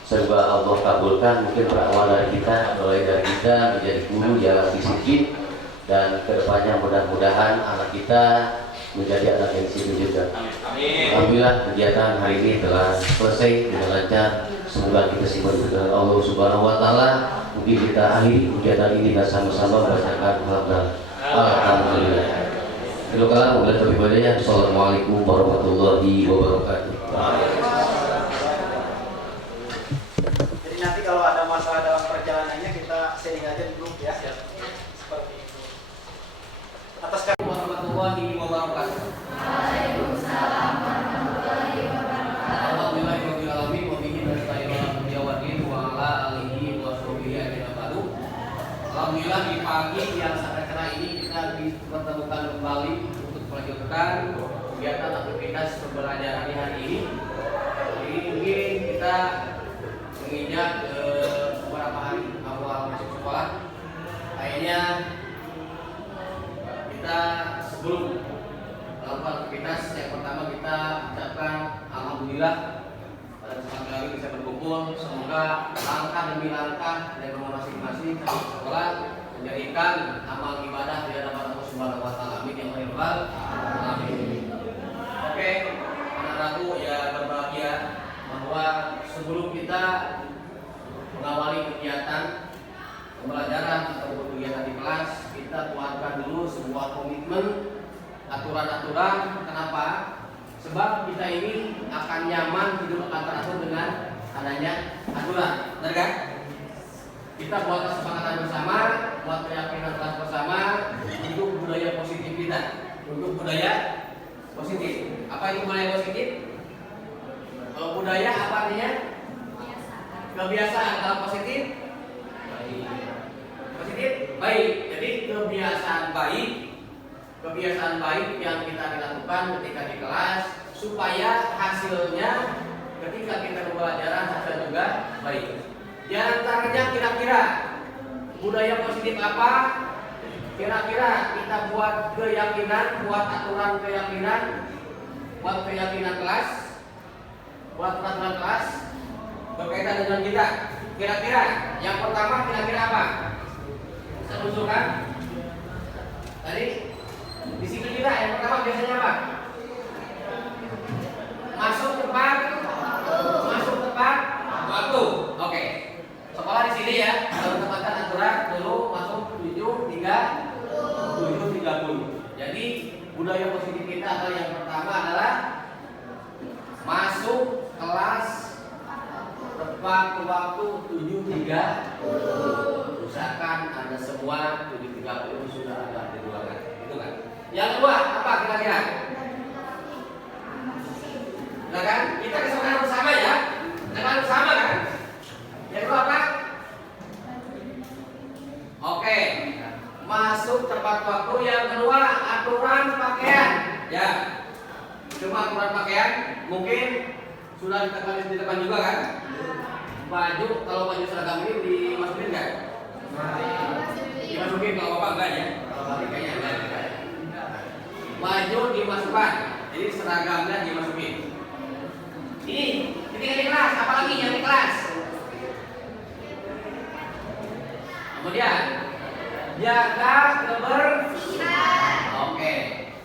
semoga Allah kabulkan. Mungkin berawal dari kita, mulai dari kita menjadi guru yang disiplin, dan kedepannya mudah-mudahan anak kita menjadi anak yang disiplin juga. Amin. Alhamdulillah kegiatan hari ini telah selesai dengan lancar. Semoga kita simpan dengan Allah Subhanahu Wa Taala. Mungkin kita akhiri kegiatan ini dan sama-sama membacakan alhamdulillah. Itu kalah mulai teribadahnya. Assalamualaikum warahmatullahi wabarakatuh. Jadi nanti kalau ada masalah dalam perjalanannya kita sharing aja di grup ya. senang dipertemukan kembali untuk melanjutkan kegiatan aktivitas pembelajaran di hari ini. Jadi mungkin kita menginjak ke beberapa hari awal masuk sekolah. Akhirnya kita sebelum melakukan aktivitas, yang pertama kita ucapkan alhamdulillah pada kesempatan kali bisa berkumpul. Semoga langkah demi langkah dari rumah masing-masing sampai sekolah menjadikan amal ibadah di hadapan Allah Subhanahu wa taala. Amin ya rabbal alamin. Oke, anak-anakku ya berbahagia bahwa sebelum kita mengawali kegiatan pembelajaran atau kegiatan di kelas, kita tuangkan dulu sebuah komitmen, aturan-aturan. Kenapa? Sebab kita ini akan nyaman hidup akan teratur dengan adanya aturan, benar kan? Kita buat kesepakatan bersama, buat keyakinan kelas bersama untuk budaya positif kita, untuk budaya positif. Apa itu budaya positif? Kalau budaya apa artinya? Kebiasaan. Kalau positif? Positif? Baik. Jadi kebiasaan baik yang kita lakukan ketika di kelas supaya hasilnya ketika kita pembelajaran hasil juga baik. Di antaranya kira-kira budaya positif apa? Kira-kira kita buat keyakinan, buat aturan keyakinan, buat keyakinan kelas, buat peraturan kelas berkaitan dengan kita. Kira-kira yang pertama kira-kira apa? Saya usulkan tadi disiplin kita yang pertama biasanya apa? Masuk tepat waktu. Oke. Sekolah di sini ya, kalau tempatkan aturan dulu masuk 7.30. Jadi budaya positif kita adalah yang pertama adalah masuk kelas tepat waktu 7.30. Usahakan Anda semua 7.30 sudah ada di ruangan, gitu kan? Yang kedua apa kira-kira? Nah kan, kita kesempatan bersama ya, kesempatan bersama kan? Yang kedua apa? Oke, masuk tepat waktu. Yang kedua aturan pakaian. Ya, cuma aturan pakaian mungkin sudah ditekan di depan juga kan? Baju, kalau baju seragam ini dimasukin nggak? Dimasukin, kalau bapak enggak ya? Kalau bapak kayaknya enggak. Baju dimasukkan, jadi seragamnya dimasukin. Ini ketika di kelas, apalagi yang di kelas. Kemudian jaga kebersihan. Oke,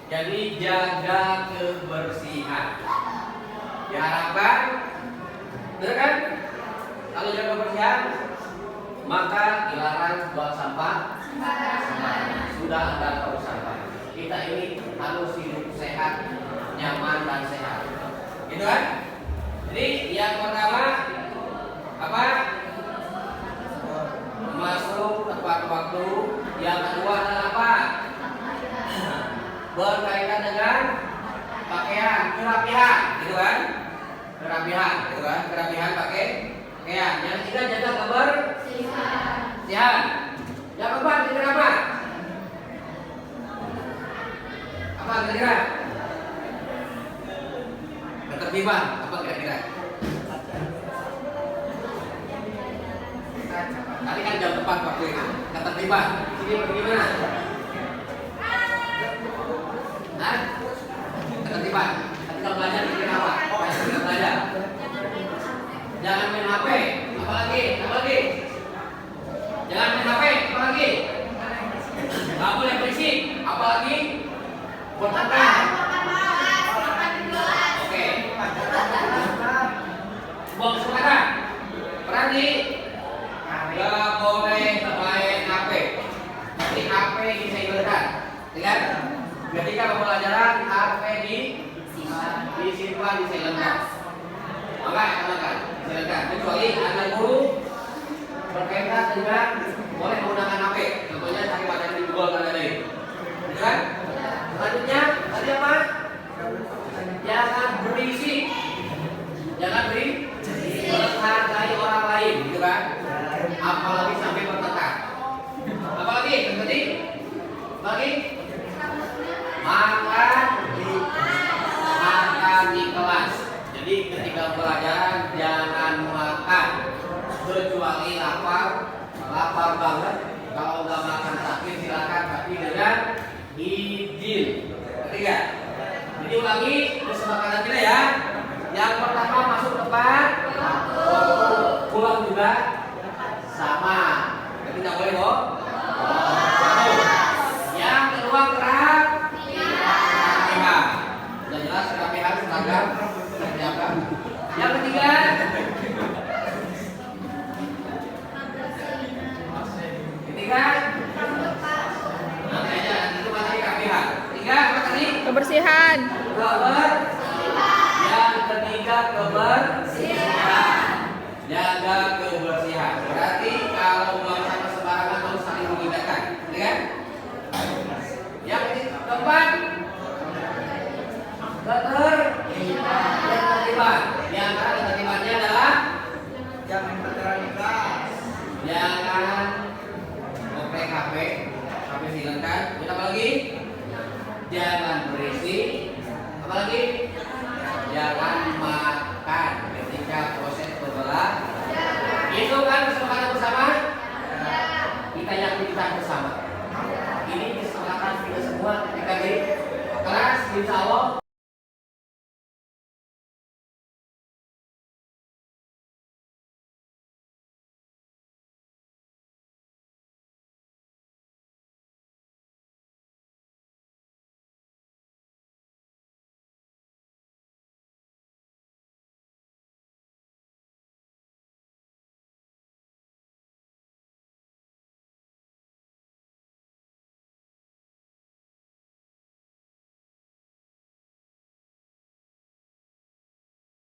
jadi jaga kebersihan. Diharapkan, benar kan? Kalau jaga kebersihan, maka dilarang buang sampah. Sudah ada tong sampah. Kita ini harus hidup sehat, nyaman dan sehat. Gitu kan? Jadi yang pertama apa? Masuk tepat waktu. Yang kedua adalah apa? Berkaitan dengan pakaian, kerapihan, gitu kan? Kerapihan, gitu kan? Kerapihan pakai pakaian. Yang ketiga jaga kebersihan. Yang keempat kira-kira apa? Apa kira-kira? Ketertiban, apa kira-kira? Tadi kan jam tepat waktu itu. Ketertiban. Ini bagaimana? Hah? Ketertiban. Ketika belajar bikin apa? Ketika belajar. Jangan main HP. Apalagi? Jangan main HP. Apalagi? Nggak boleh berisik. Apalagi? Bertengkar. Oke. Buang kesempatan. Berarti nggak boleh main HP. Nanti HP disegelkan. Lihat. Ketika pembelajaran HP disimpan disegelkan. Maka silakan. Kecuali ada guru berkaitan dengan boleh menggunakan HP. Contohnya cari materi di Google kan ada itu. Kan? Selanjutnya tadi apa? Jangan berisik. Menghargai orang lain, gitu kan? Apalagi sampai bertengkar. Apalagi tadi? Lagi? dalam pelajaran jangan makan kecuali lapar banget. Kalau nggak makan sakit silakan, tapi dengan izin. Ketiga, jadi ulangi kesepakatan kita ya. Yang pertama masuk tempat, pulang juga sama. Jadi nggak boleh bohong. Yang kedua kerak. Sudah jelas KPH seragam seperti apa. Yang ketiga namanya itu materi KPH. Ketiga apa tadi? Kebersihan. Yang ketiga kebersihan. Jaga kebersihan. Berarti kalau buang sampah sembarangan harus saling mengingatkan, kan? Yang keempat ketertiban. Yang ketertibannya adalah jangan berterima, jangan ngoprek HP silakan. Apa lagi? Jangan berisik. Apa lagi? Jangan makan ketika proses berbelanja. Itu kan kesepakatan bersama. Kita yakinkan bersama. Ini kesepakatan kita semua ketika di kelas, insya Allah